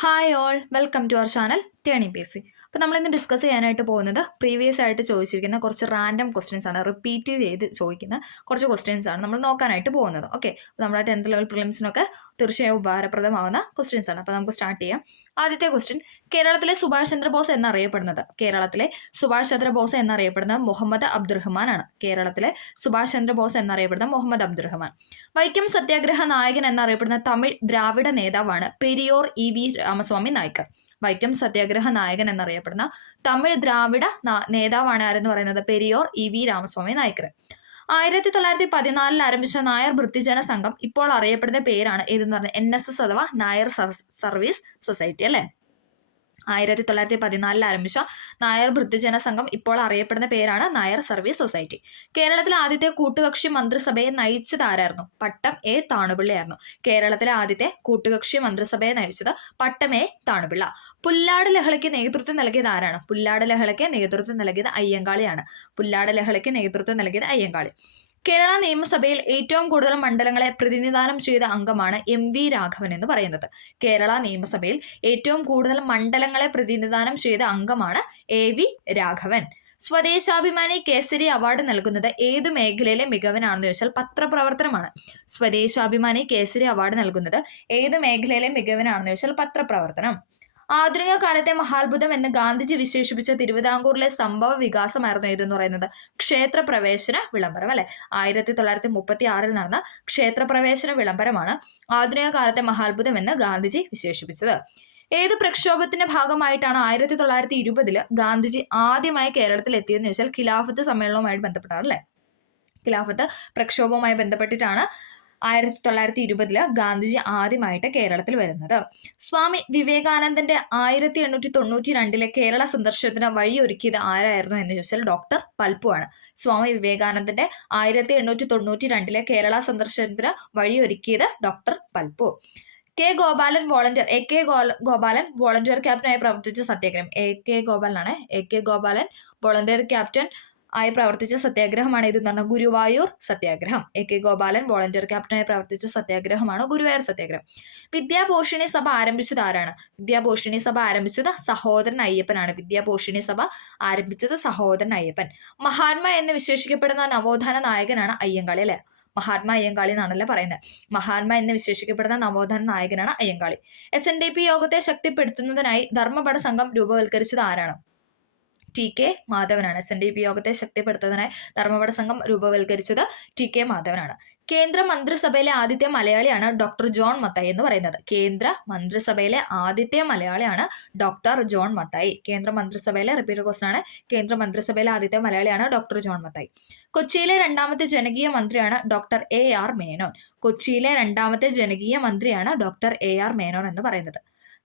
Hi all welcome to our channel turning pages. അപ്പോൾ നമ്മളിന്ന് discuss ചെയ്യാനായിട്ട് പോകുന്നത് പ്രീവിയസ് ആയിട്ട് ചോദിച്ചിരിക്കുന്ന കുറച്ച് റാൻഡം ക്വസ്റ്റ്യൻസ് ആണ്, റിപ്പീറ്റ് ചെയ്ത് ചോദിക്കുന്ന കുറച്ച് ക്വസ്റ്റ്യൻസ് ആണ് നമ്മൾ നോക്കാനായിട്ട് പോകുന്നത്. ഓക്കെ, നമ്മുടെ 10th ലെവൽ പ്രിലിംസിനൊക്കെ തീർച്ചയായും ഉപകാരപ്രദമാവുന്ന ക്വസ്റ്റ്യൻസ് ആണ്. അപ്പോൾ നമുക്ക് സ്റ്റാർട്ട് ചെയ്യാം. ആദ്യത്തെ ക്വസ്റ്റ്യൻ, കേരളത്തിലെ സുഭാഷ് ചന്ദ്രബോസ് എന്നറിയപ്പെടുന്നത് മുഹമ്മദ് അബ്ദുറഹ്മാൻ ആണ്. കേരളത്തിലെ സുഭാഷ് ചന്ദ്രബോസ് എന്നറിയപ്പെടുന്ന മുഹമ്മദ് അബ്ദുറഹ്മാൻ. വൈക്കം സത്യാഗ്രഹ നായകൻ എന്നറിയപ്പെടുന്ന തമിഴ് ദ്രാവിഡ നേതാവാണ് പെരിയോർ ഇ.വി. രാമസ്വാമി നായ്ക്കർ. വൈക്കം സത്യാഗ്രഹ നായകൻ എന്നറിയപ്പെടുന്ന തമിഴ് ദ്രാവിഡ നേതാവാണ് ആരെന്ന് പറയുന്നത് പെരിയോർ ഇ.വി. രാമസ്വാമി നായ്ക്കർ. 1914 ആരംഭിച്ച നായർ വൃത്തിജന സംഘം ഇപ്പോൾ അറിയപ്പെടുന്ന പേരാണ് ഏതെന്ന് പറഞ്ഞാൽ NSS അഥവാ നായർ സർവീസ് സൊസൈറ്റി അല്ലെ. 1914 ആരംഭിച്ച നായർ വൃദ്ധജന സംഘം ഇപ്പോൾ അറിയപ്പെടുന്ന പേരാണ് നായർ സർവീസ് സൊസൈറ്റി. കേരളത്തിലെ ആദ്യത്തെ കൂട്ടുകക്ഷി മന്ത്രിസഭയെ നയിച്ചത് ആരായിരുന്നു? പട്ടം എ താണുപിള്ളയായിരുന്നു. കേരളത്തിലെ ആദ്യത്തെ കൂട്ടുകക്ഷി മന്ത്രിസഭയെ നയിച്ചത് പട്ടം എ താണുപിള്ള. പുല്ലാട് ലഹളയ്ക്ക് നേതൃത്വം നൽകിയത് ആരാണ്? പുല്ലാട് ലഹളയ്ക്ക് നേതൃത്വം നൽകിയത് അയ്യങ്കാളിയാണ്. പുല്ലാട് ലഹളയ്ക്ക് നേതൃത്വം നൽകിയത് അയ്യങ്കാളി. കേരള നിയമസഭയിൽ ഏറ്റവും കൂടുതൽ മണ്ഡലങ്ങളെ പ്രതിനിധാനം ചെയ്ത അംഗമാണ് MV രാഘവൻ എന്ന് പറയുന്നത്. കേരള നിയമസഭയിൽ ഏറ്റവും കൂടുതൽ മണ്ഡലങ്ങളെ പ്രതിനിധാനം ചെയ്ത അംഗമാണ് AV രാഘവൻ. സ്വദേശാഭിമാനി കേസരി അവാർഡ് നൽകുന്നത് ഏതു മേഖലയിലെ മികവിനാണെന്ന് ചോദിച്ചാൽ പത്രപ്രവർത്തനമാണ്. സ്വദേശാഭിമാനി കേസരി അവാർഡ് നൽകുന്നത് ഏതു മേഖലയിലെ മികവിനാണെന്ന് ചോദിച്ചാൽ പത്രപ്രവർത്തനം. ആധുനിക കാലത്തെ മഹാത്ഭുതം എന്ന് ഗാന്ധിജി വിശേഷിപ്പിച്ച തിരുവിതാംകൂറിലെ സംഭവ വികാസമായിരുന്നു ഏതെന്ന് പറയുന്നത് ക്ഷേത്രപ്രവേശന വിളംബരം അല്ലെ. 1936 നടന്ന ക്ഷേത്രപ്രവേശന വിളംബരമാണ് ആധുനിക കാലത്തെ മഹാത്ഭുതം എന്ന് ഗാന്ധിജി വിശേഷിപ്പിച്ചത്. ഏത് പ്രക്ഷോഭത്തിന്റെ ഭാഗമായിട്ടാണ് 1920 ഗാന്ധിജി ആദ്യമായി കേരളത്തിൽ എത്തിയതെന്ന് ചോദിച്ചാൽ ഖിലാഫത്ത് സമ്മേളനവുമായിട്ട് ബന്ധപ്പെട്ടാണ് അല്ലെ. ഖിലാഫത്ത് പ്രക്ഷോഭവുമായി ബന്ധപ്പെട്ടിട്ടാണ് 1920 ഗാന്ധിജി ആദ്യമായിട്ട് കേരളത്തിൽ വരുന്നത്. സ്വാമി വിവേകാനന്ദന്റെ 1892 കേരള സന്ദർശനത്തിന് വഴിയൊരുക്കിയത് ആരായിരുന്നു എന്ന് ചോദിച്ചാൽ ഡോക്ടർ പൽപ്പു ആണ്. സ്വാമി വിവേകാനന്ദന്റെ 1892 കേരള സന്ദർശനത്തിന് വഴിയൊരുക്കിയത് doctor Palpu. K Gopalan volunteer ക്യാപ്റ്റനായി പ്രവർത്തിച്ച സത്യാഗ്രഹം. A K Gopalan volunteer captain ആയി പ്രവർത്തിച്ച സത്യാഗ്രഹമാണ് ഇതെന്ന് പറഞ്ഞാൽ ഗുരുവായൂർ സത്യാഗ്രഹം. A.K. ഗോപാലൻ വോളണ്ടിയർ ക്യാപ്റ്റനായി പ്രവർത്തിച്ച സത്യാഗ്രഹമാണ് ഗുരുവായൂർ സത്യാഗ്രഹം. വിദ്യാപോഷിണി സഭ ആരംഭിച്ചത് ആരാണ്? വിദ്യാപോഷിണി സഭ ആരംഭിച്ചത് സഹോദരൻ അയ്യപ്പനാണ്. വിദ്യാപോഷിണി സഭ ആരംഭിച്ചത് സഹോദരൻ അയ്യപ്പൻ. മഹാത്മാ എന്ന് വിശേഷിക്കപ്പെടുന്ന നവോത്ഥാന നായകനാണ് അയ്യങ്കാളി അല്ലെ. മഹാത്മാ അയ്യങ്കാളി എന്നാണല്ലേ പറയുന്നത്. മഹാത്മാ എന്ന് വിശേഷിക്കപ്പെടുന്ന നവോത്ഥാന നായകനാണ് അയ്യങ്കാളി. SNDP യോഗത്തെ ശക്തിപ്പെടുത്തുന്നതിനായി ധർമ്മപട സംഘം രൂപവൽക്കരിച്ചത് ആരാണ്? TK മാധവനാണ്. SNDP യോഗത്തെ ശക്തിപ്പെടുത്തുന്നതിനായി ധർമ്മപട സംഘം രൂപവൽക്കരിച്ചത് TK മാധവനാണ്. കേന്ദ്ര മന്ത്രിസഭയിലെ ആദ്യത്തെ മലയാളിയാണ് ഡോക്ടർ ജോൺ മത്തായി എന്ന് പറയുന്നത്. കേന്ദ്ര മന്ത്രിസഭയിലെ ആദ്യത്തെ മലയാളിയാണ് ഡോക്ടർ ജോൺ മത്തായി. കേന്ദ്ര മന്ത്രിസഭയിലെ റിപ്പീറ്റഡ് ക്വസ്റ്റൻ ആണ്. കേന്ദ്ര മന്ത്രിസഭയിലെ ആദ്യത്തെ മലയാളിയാണ് ഡോക്ടർ ജോൺ മത്തായി. കൊച്ചിയിലെ രണ്ടാമത്തെ ജനകീയ മന്ത്രിയാണ് ഡോക്ടർ AR മേനോൻ. കൊച്ചിയിലെ രണ്ടാമത്തെ ജനകീയ മന്ത്രിയാണ് ഡോക്ടർ AR മേനോൻ എന്ന് പറയുന്നത്.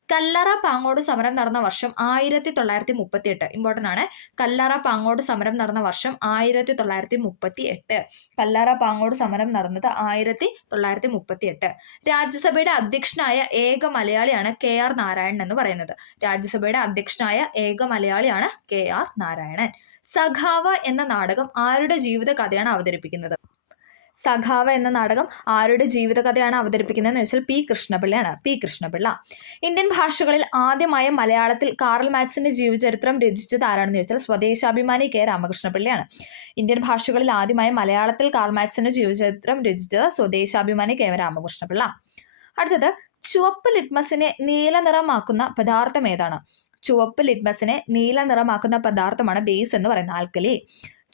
കല്ലറ പാങ്ങോട് സമരം നടന്ന വർഷം 1938. ഇമ്പോർട്ടൻ്റ് ആണ്. കല്ലറ പാങ്ങോട് സമരം നടന്ന വർഷം 1938. കല്ലറ പാങ്ങോട് സമരം നടന്നത് 1938. രാജ്യസഭയുടെ അധ്യക്ഷനായ ഏക മലയാളിയാണ് KR നാരായണൻ എന്ന് പറയുന്നത്. രാജ്യസഭയുടെ അധ്യക്ഷനായ ഏക മലയാളിയാണ് KR നാരായണൻ. സഖാവ് എന്ന നാടകം ആരുടെ ജീവിത കഥയാണ് അവതരിപ്പിക്കുന്നത്? സഖാവ് എന്ന നാടകം ആരുടെ ജീവിതകഥയാണ് അവതരിപ്പിക്കുന്നതെന്ന് വെച്ചാൽ P. കൃഷ്ണപിള്ളയാണ്. P. കൃഷ്ണപിള്ള. ഇന്ത്യൻ ഭാഷകളിൽ ആദ്യമായി മലയാളത്തിൽ കാറൽ മാർക്സിന്റെ ജീവചരിത്രം രചിച്ചത് ആരാണെന്ന് ചോദിച്ചാൽ സ്വദേശാഭിമാനി K. രാമകൃഷ്ണപിള്ളയാണ്. ഇന്ത്യൻ ഭാഷകളിൽ ആദ്യമായി മലയാളത്തിൽ കാറൽ മാർക്സിന്റെ ജീവചരിത്രം രചിച്ചത് സ്വദേശാഭിമാനി K. രാമകൃഷ്ണപിള്ള. അടുത്തത്, ചുവപ്പ് ലിറ്റ്മസിനെ നീല നിറമാക്കുന്ന പദാർത്ഥം ഏതാണ്? ചുവപ്പ് ലിറ്റ്മസിനെ നീല നിറമാക്കുന്ന പദാർത്ഥമാണ് ബേസ് എന്ന് പറയുന്നത്, ആൽക്കലി.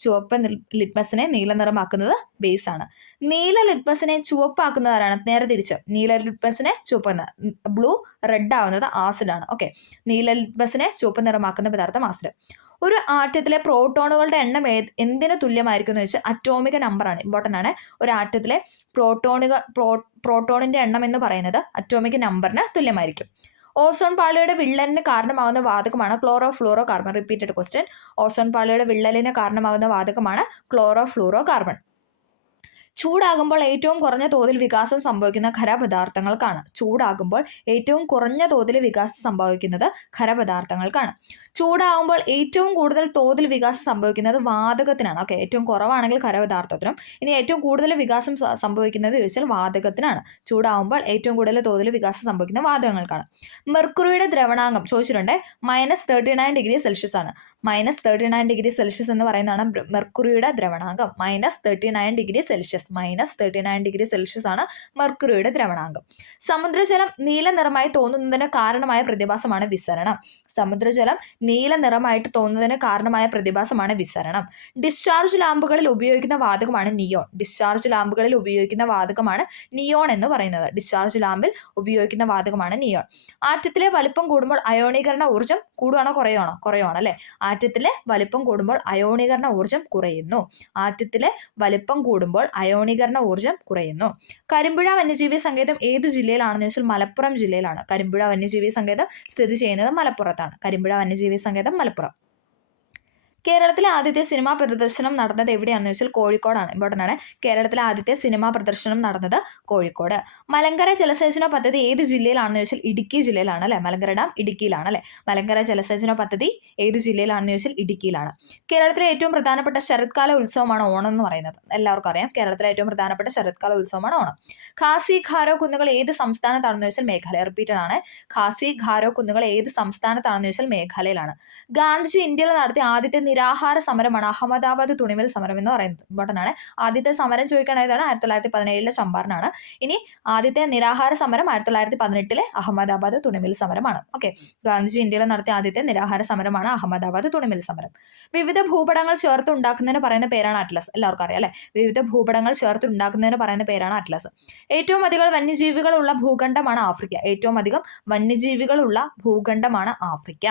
ചുവപ്പ് ലിറ്റ്മസിനെ നീല നിറമാക്കുന്നത് ബേസ് ആണ്. നീല ലിറ്റ്മസിനെ ചുവപ്പാക്കുന്നത് ആരാണ്? നേരെ തിരിച്ച്. നീല ലിറ്റ്മസിനെ ചുവപ്പ് ബ്ലൂ റെഡ് ആവുന്നത് ആസിഡ് ആണ്. ഓക്കെ, നീല ലിറ്റ്മസിനെ ചുവപ്പ് നിറമാക്കുന്ന പദാർത്ഥം ആസിഡ്. ഒരു ആറ്റത്തിലെ പ്രോട്ടോണുകളുടെ എണ്ണം എന്തിനു തുല്യമായിരിക്കും എന്ന് വെച്ചാൽ അറ്റോമിക നമ്പർ ആണ്. ഇമ്പോർട്ടൻ്റ് ആണ്. ഒരു ആറ്റത്തിലെ പ്രോട്ടോണിന്റെ എണ്ണം എന്ന് പറയുന്നത് അറ്റോമിക നമ്പറിന് തുല്യമായിരിക്കും. ഓസോൺ പാളിയുടെ വിള്ളലിന് കാരണമാകുന്ന വാതകമാണ് chlorofluorocarbon. Repeated question. Ozone പാളിയുടെ വിള്ളലിന് കാരണമാകുന്ന വാതകമാണ് ക്ലോറോ ഫ്ലൂറോ കാർബൺ. ചൂടാകുമ്പോൾ ഏറ്റവും കുറഞ്ഞ തോതിൽ വികാസം സംഭവിക്കുന്ന ഖരപദാർത്ഥങ്ങൾക്കാണ്. ചൂടാകുമ്പോൾ ഏറ്റവും കുറഞ്ഞ തോതിൽ വികാസം സംഭവിക്കുന്നത് ഖരപദാർത്ഥങ്ങൾക്കാണ്. ചൂടാകുമ്പോൾ ഏറ്റവും കൂടുതൽ തോതിൽ വികാസം സംഭവിക്കുന്നത് വാതകത്തിനാണ്. ഓക്കെ, ഏറ്റവും കുറവാണെങ്കിൽ ഖരപദാർത്ഥത്തിനും, ഇനി ഏറ്റവും കൂടുതൽ വികാസം സംഭവിക്കുന്നത് ചോദിച്ചാൽ വാതകത്തിനാണ്. ചൂടാകുമ്പോൾ ഏറ്റവും കൂടുതൽ തോതിൽ വികാസം സംഭവിക്കുന്ന വാതകങ്ങൾക്കാണ്. മെർക്കുറിയുടെ ദ്രവണാങ്കം ചോദിച്ചിട്ടുണ്ട്, -39°C ആണ്. -39°C എന്ന് പറയുന്നതാണ് മെർക്കുറിയുടെ ദ്രവണാങ്കം. -39°C ആണ് മെർക്കുറിയുടെ ദ്രവണാങ്കം. സമുദ്രജലം നീല നിറമായി തോന്നുന്നതിന് കാരണമായ പ്രതിഭാസമാണ് വിസരണം. സമുദ്രജലം നീല നിറമായിട്ട് തോന്നുന്നതിന് കാരണമായ പ്രതിഭാസമാണ് വിസരണം. ഡിസ്ചാർജ് ലാമ്പുകളിൽ ഉപയോഗിക്കുന്ന വാതകമാണ് നിയോൺ. ഡിസ്ചാർജ് ലാമ്പുകളിൽ ഉപയോഗിക്കുന്ന വാതകമാണ് നിയോൺ എന്ന് പറയുന്നത്. ഡിസ്ചാർജ് ലാമ്പിൽ ഉപയോഗിക്കുന്ന വാതകമാണ് നിയോൺ. ആറ്റത്തിലെ വലിപ്പം കൂടുമ്പോൾ അയോണീകരണ ഊർജ്ജം കൂടുകയാണോ കുറയുവാണോ അല്ലെ? ആറ്റത്തിലെ വലിപ്പം കൂടുമ്പോൾ അയോണീകരണ ഊർജ്ജം കുറയുന്നു. ആറ്റത്തിലെ വലിപ്പം കൂടുമ്പോൾ അയോണീകരണ ഊർജ്ജം കുറയുന്നു. കരിമ്പുഴ വന്യജീവി സങ്കേതം ഏത് ജില്ലയിലാണെന്ന് ചോദിച്ചാൽ മലപ്പുറം ജില്ലയിലാണ്. കരിമ്പുഴ വന്യജീവി സങ്കേതം സ്ഥിതി ചെയ്യുന്നത് മലപ്പുറത്താണ്. കരിമ്പുഴ വന്യജീവി സങ്കേതം മലപ്പുറം. കേരളത്തിലെ ആദ്യത്തെ സിനിമാ പ്രദർശനം നടന്നത് എവിടെയാണെന്ന് ചോദിച്ചാൽ കോഴിക്കോടാണ്. ഇമ്പോർട്ടൻ്റ് ആണ്. കേരളത്തിലെ ആദ്യത്തെ സിനിമാ പ്രദർശനം നടന്നത് കോഴിക്കോട്. മലങ്കര ജലസേചന പദ്ധതി ഏത് ജില്ലയിലാണെന്ന് ചോദിച്ചാൽ ഇടുക്കി ജില്ലയിലാണ് അല്ലെ. മലങ്കര ഡാം ഇടുക്കിയിലാണ് അല്ലെ. മലങ്കര ജലസേചന പദ്ധതി ഏത് ജില്ലയിലാണെന്ന് ചോദിച്ചാൽ ഇടുക്കിയിലാണ്. കേരളത്തിലെ ഏറ്റവും പ്രധാനപ്പെട്ട ശരത്കാല ഉത്സവമാണ് ഓണം എന്ന് പറയുന്നത്. എല്ലാവർക്കും അറിയാം, കേരളത്തിലെ ഏറ്റവും പ്രധാനപ്പെട്ട ശരത്കാല ഉത്സവമാണ് ഓണം. ഖാസി ഖാരോ കുന്നുകൾ ഏത് സംസ്ഥാനത്താണെന്ന് ചോദിച്ചാൽ മേഘാലയ. റിപ്പീറ്റഡ് ആണ്. ഖാസി ഖാരോ കുന്നുകൾ ഏത് സംസ്ഥാനത്താണെന്ന് ചോദിച്ചാൽ മേഘാലയയിലാണ്. ഗാന്ധിജി ഇന്ത്യയിൽ നടത്തിയ ആദ്യത്തെ നിരാഹാര സമരമാണ് അഹമ്മദാബാദ് തുണിമിൽ സമരം എന്ന് പറയുന്നത്. ഇമ്പോർട്ടൻ്റ് ആണ്. ആദ്യത്തെ സമരം ചോദിക്കണതാണ് 1917 ചമ്പാരനാണ്. ഇനി ആദ്യത്തെ നിരാഹാര സമരം 1918 അഹമ്മദാബാദ് തുണിമിൽ സമരമാണ്. ഓക്കെ, ഗാന്ധിജി ഇന്ത്യയിൽ നടത്തിയ ആദ്യത്തെ നിരാഹാര സമരമാണ് അഹമ്മദാബാദ് തുണിമിൽ സമരം. വിവിധ ഭൂപടങ്ങൾ ചേർത്ത് ഉണ്ടാക്കുന്നതിന് പറയുന്ന പേരാണ് അറ്റ്ലസ്. എല്ലാവർക്കും അറിയാം അല്ലെ. വിവിധ ഭൂപടങ്ങൾ ചേർത്ത് ഉണ്ടാക്കുന്നതിന് പറയുന്ന പേരാണ് അറ്റ്ലസ്. ഏറ്റവും അധികം വന്യജീവികളുള്ള ഭൂഖണ്ഡമാണ് ആഫ്രിക്ക. ഏറ്റവും അധികം വന്യജീവികളുള്ള ഭൂഖണ്ഡമാണ് ആഫ്രിക്ക.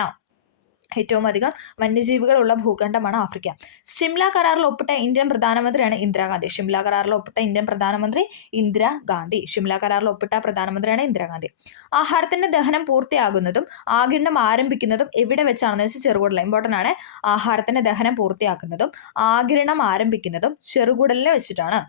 ഏറ്റവും അധികം വന്യജീവികളുള്ള ഭൂഖണ്ഡമാണ് ആഫ്രിക്ക. ഷിംല കരാറിൽ ഒപ്പിട്ട ഇന്ത്യൻ പ്രധാനമന്ത്രിയാണ് ഇന്ദിരാഗാന്ധി. ഷിംല കരാറിൽ ഒപ്പിട്ട ഇന്ത്യൻ പ്രധാനമന്ത്രി ഇന്ദിരാഗാന്ധി. ഷിംല കരാറിൽ ഒപ്പിട്ട പ്രധാനമന്ത്രിയാണ് ഇന്ദിരാഗാന്ധി. ആഹാരത്തിന്റെ ദഹനം പൂർത്തിയാകുന്നതും ആഗിരണം ആരംഭിക്കുന്നതും എവിടെ വെച്ചാണെന്ന് വെച്ചാൽ ചെറുകുടൽ. ഇമ്പോർട്ടൻ്റ് ആണ്. ആഹാരത്തിന്റെ ദഹനം പൂർത്തിയാക്കുന്നതും ആഗിരണം ആരംഭിക്കുന്നതും ചെറുകുടലിനെ വെച്ചിട്ടാണ്.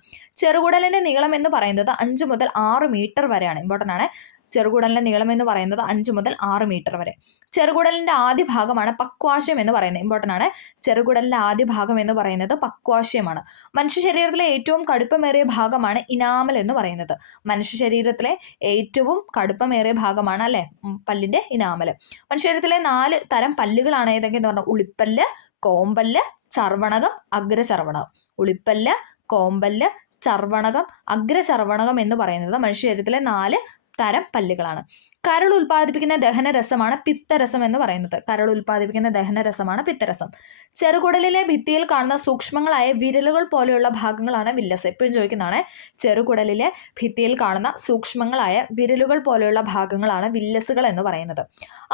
ചെറുകുടലിന്റെ നീളം എന്ന് പറയുന്നത് 5 മുതൽ 6 മീറ്റർ വരെയാണ്. ഇമ്പോർട്ടൻ്റ് ആണ്. ചെറുകുടലിന്റെ നീളം എന്ന് പറയുന്നത് 5 മുതൽ 6 മീറ്റർ വരെ. ചെറുകുടലിന്റെ ആദ്യ ഭാഗമാണ് പക്വാശയം എന്ന് പറയുന്നത്. ഇമ്പോർട്ടൻ്റ് ആണ്. ചെറുകുടലിന്റെ ആദ്യ ഭാഗം എന്ന് പറയുന്നത് പക്വാശയമാണ്. മനുഷ്യ ശരീരത്തിലെ ഏറ്റവും കടുപ്പമേറിയ ഭാഗമാണ് ഇനാമൽ എന്ന് പറയുന്നത്. മനുഷ്യ ശരീരത്തിലെ ഏറ്റവും കടുപ്പമേറിയ ഭാഗമാണ് അല്ലെ പല്ലിന്റെ ഇനാമൽ. മനുഷ്യ ശരീരത്തിലെ 4 തരം പല്ലുകളാണ് ഏതൊക്കെ എന്ന് പറഞ്ഞാൽ ഉളിപ്പല്ല്, കോമ്പല്ല്, ചർവണകം, അഗ്രചർവണകം. ഉളിപ്പല്ല്, കോമ്പല്ല്, ചർവണകം, അഗ്രചർവണകം എന്ന് പറയുന്നത് മനുഷ്യ ശരീരത്തിലെ 4 തരം പല്ലുകളാണ്. കരൾ ഉൽപ്പാദിപ്പിക്കുന്ന ദഹനരസമാണ് പിത്തരസം എന്ന് പറയുന്നത്. കരൾ ഉൽപ്പാദിപ്പിക്കുന്ന ദഹനരസമാണ് പിത്തരസം. ചെറുകുടലിലെ ഭിത്തിയിൽ കാണുന്ന സൂക്ഷ്മങ്ങളായ വിരലുകൾ പോലെയുള്ള ഭാഗങ്ങളാണ് വില്ലസ്. എപ്പോഴും ചോദിക്കുന്നതാണ്. ചെറുകുടലിലെ ഭിത്തിയിൽ കാണുന്ന സൂക്ഷ്മങ്ങളായ വിരലുകൾ പോലെയുള്ള ഭാഗങ്ങളാണ് വില്ലസുകൾ എന്ന് പറയുന്നത്.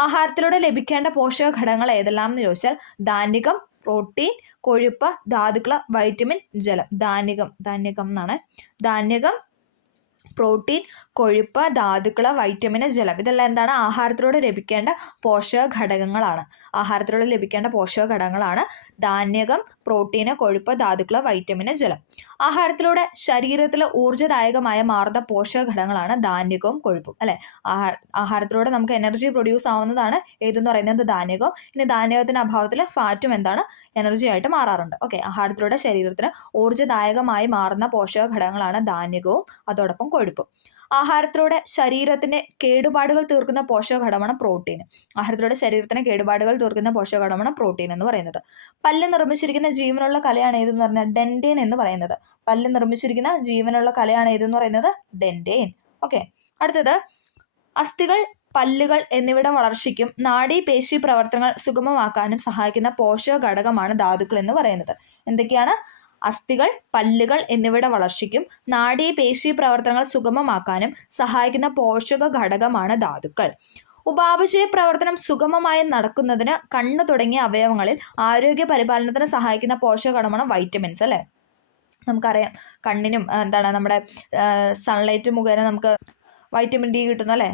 ആഹാരത്തിലൂടെ ലഭിക്കേണ്ട പോഷക ഘടകങ്ങൾ ഏതെല്ലാം എന്ന് ചോദിച്ചാൽ ധാന്യകം, പ്രോട്ടീൻ, കൊഴുപ്പ്, ധാതുക്കൾ, വൈറ്റമിൻ, ജലം. ധാന്യകം എന്നാണ്. ധാന്യകം, പ്രോട്ടീൻ, കൊഴുപ്പ്, ധാതുക്കൾ, വൈറ്റമിൻ, ജലം. ഇതെല്ലാം എന്താണ്? ആഹാരത്തിലൂടെ ലഭിക്കേണ്ട പോഷക ഘടകങ്ങളാണ്. ആഹാരത്തിലൂടെ ലഭിക്കേണ്ട പോഷക ഘടകങ്ങളാണ് ധാന്യകം, പ്രോട്ടീന്, കൊഴുപ്പ്, ധാതുക്കൾ, വൈറ്റമിൻ, ജലം. ആഹാരത്തിലൂടെ ശരീരത്തിൽ ഊർജ്ജദായകമായ മാറുന്ന പോഷക ഘടകങ്ങളാണ് ധാന്യകവും കൊഴുപ്പും അല്ലെ. ആഹാരത്തിലൂടെ നമുക്ക് എനർജി പ്രൊഡ്യൂസ് ആവുന്നതാണ് ഏതെന്ന് പറയുന്നത് ധാന്യകം. ഇനി ധാന്യകത്തിന്റെ അഭാവത്തിൽ ഫാറ്റും എന്താണ്? എനർജി ആയിട്ട് മാറാറുണ്ട്. ഓക്കെ, ആഹാരത്തിലൂടെ ശരീരത്തിന് ഊർജ്ജദായകമായി മാറുന്ന പോഷക ഘടകങ്ങളാണ് ധാന്യകവും അതോടൊപ്പം കൊഴുപ്പും. ആഹാരത്തിലൂടെ ശരീരത്തിന്റെ കേടുപാടുകൾ തീർക്കുന്ന പോഷക ഘടകമാണ് പ്രോട്ടീൻ. ആഹാരത്തിലൂടെ ശരീരത്തിന് കേടുപാടുകൾ തീർക്കുന്ന പോഷക ഘടകമാണ് പ്രോട്ടീൻ എന്ന് പറയുന്നത്. പല്ല് നിർമ്മിച്ചിരിക്കുന്ന ജീവനുള്ള കലയാണ് ഏതെന്ന് പറഞ്ഞാൽ ഡെൻഡേൻ എന്ന് പറയുന്നത്. പല്ല് നിർമ്മിച്ചിരിക്കുന്ന ജീവനുള്ള കലയാണ് ഏതെന്ന് പറയുന്നത് ഡെൻഡേൻ. ഓക്കെ, അടുത്തത് അസ്ഥികൾ, പല്ലുകൾ എന്നിവയുടെ വളർച്ചയ്ക്കും നാഡീപേശി പ്രവർത്തനങ്ങൾ സുഗമമാക്കാനും സഹായിക്കുന്ന പോഷക ഘടകമാണ് ധാതുക്കൾ എന്ന് പറയുന്നത്. എന്തൊക്കെയാണ്? അസ്ഥികൾ, പല്ലുകൾ എന്നിവയുടെ വളർച്ചയ്ക്കും നാഡീപേശി പ്രവർത്തനങ്ങൾ സുഗമമാക്കാനും സഹായിക്കുന്ന പോഷക ഘടകമാണ് ധാതുക്കൾ. ഉപാപചയ പ്രവർത്തനം സുഗമമായി നടക്കുന്നതിന് കണ്ണ് തുടങ്ങിയ അവയവങ്ങളിൽ ആരോഗ്യ പരിപാലനത്തിന് സഹായിക്കുന്ന പോഷക ഘടകമാണ് വൈറ്റമിൻസ് അല്ലെ. നമുക്കറിയാം കണ്ണിനും എന്താണ് നമ്മുടെ സൺലൈറ്റ് മുഖേന നമുക്ക് വൈറ്റമിൻ ഡി കിട്ടുന്നു അല്ലെ.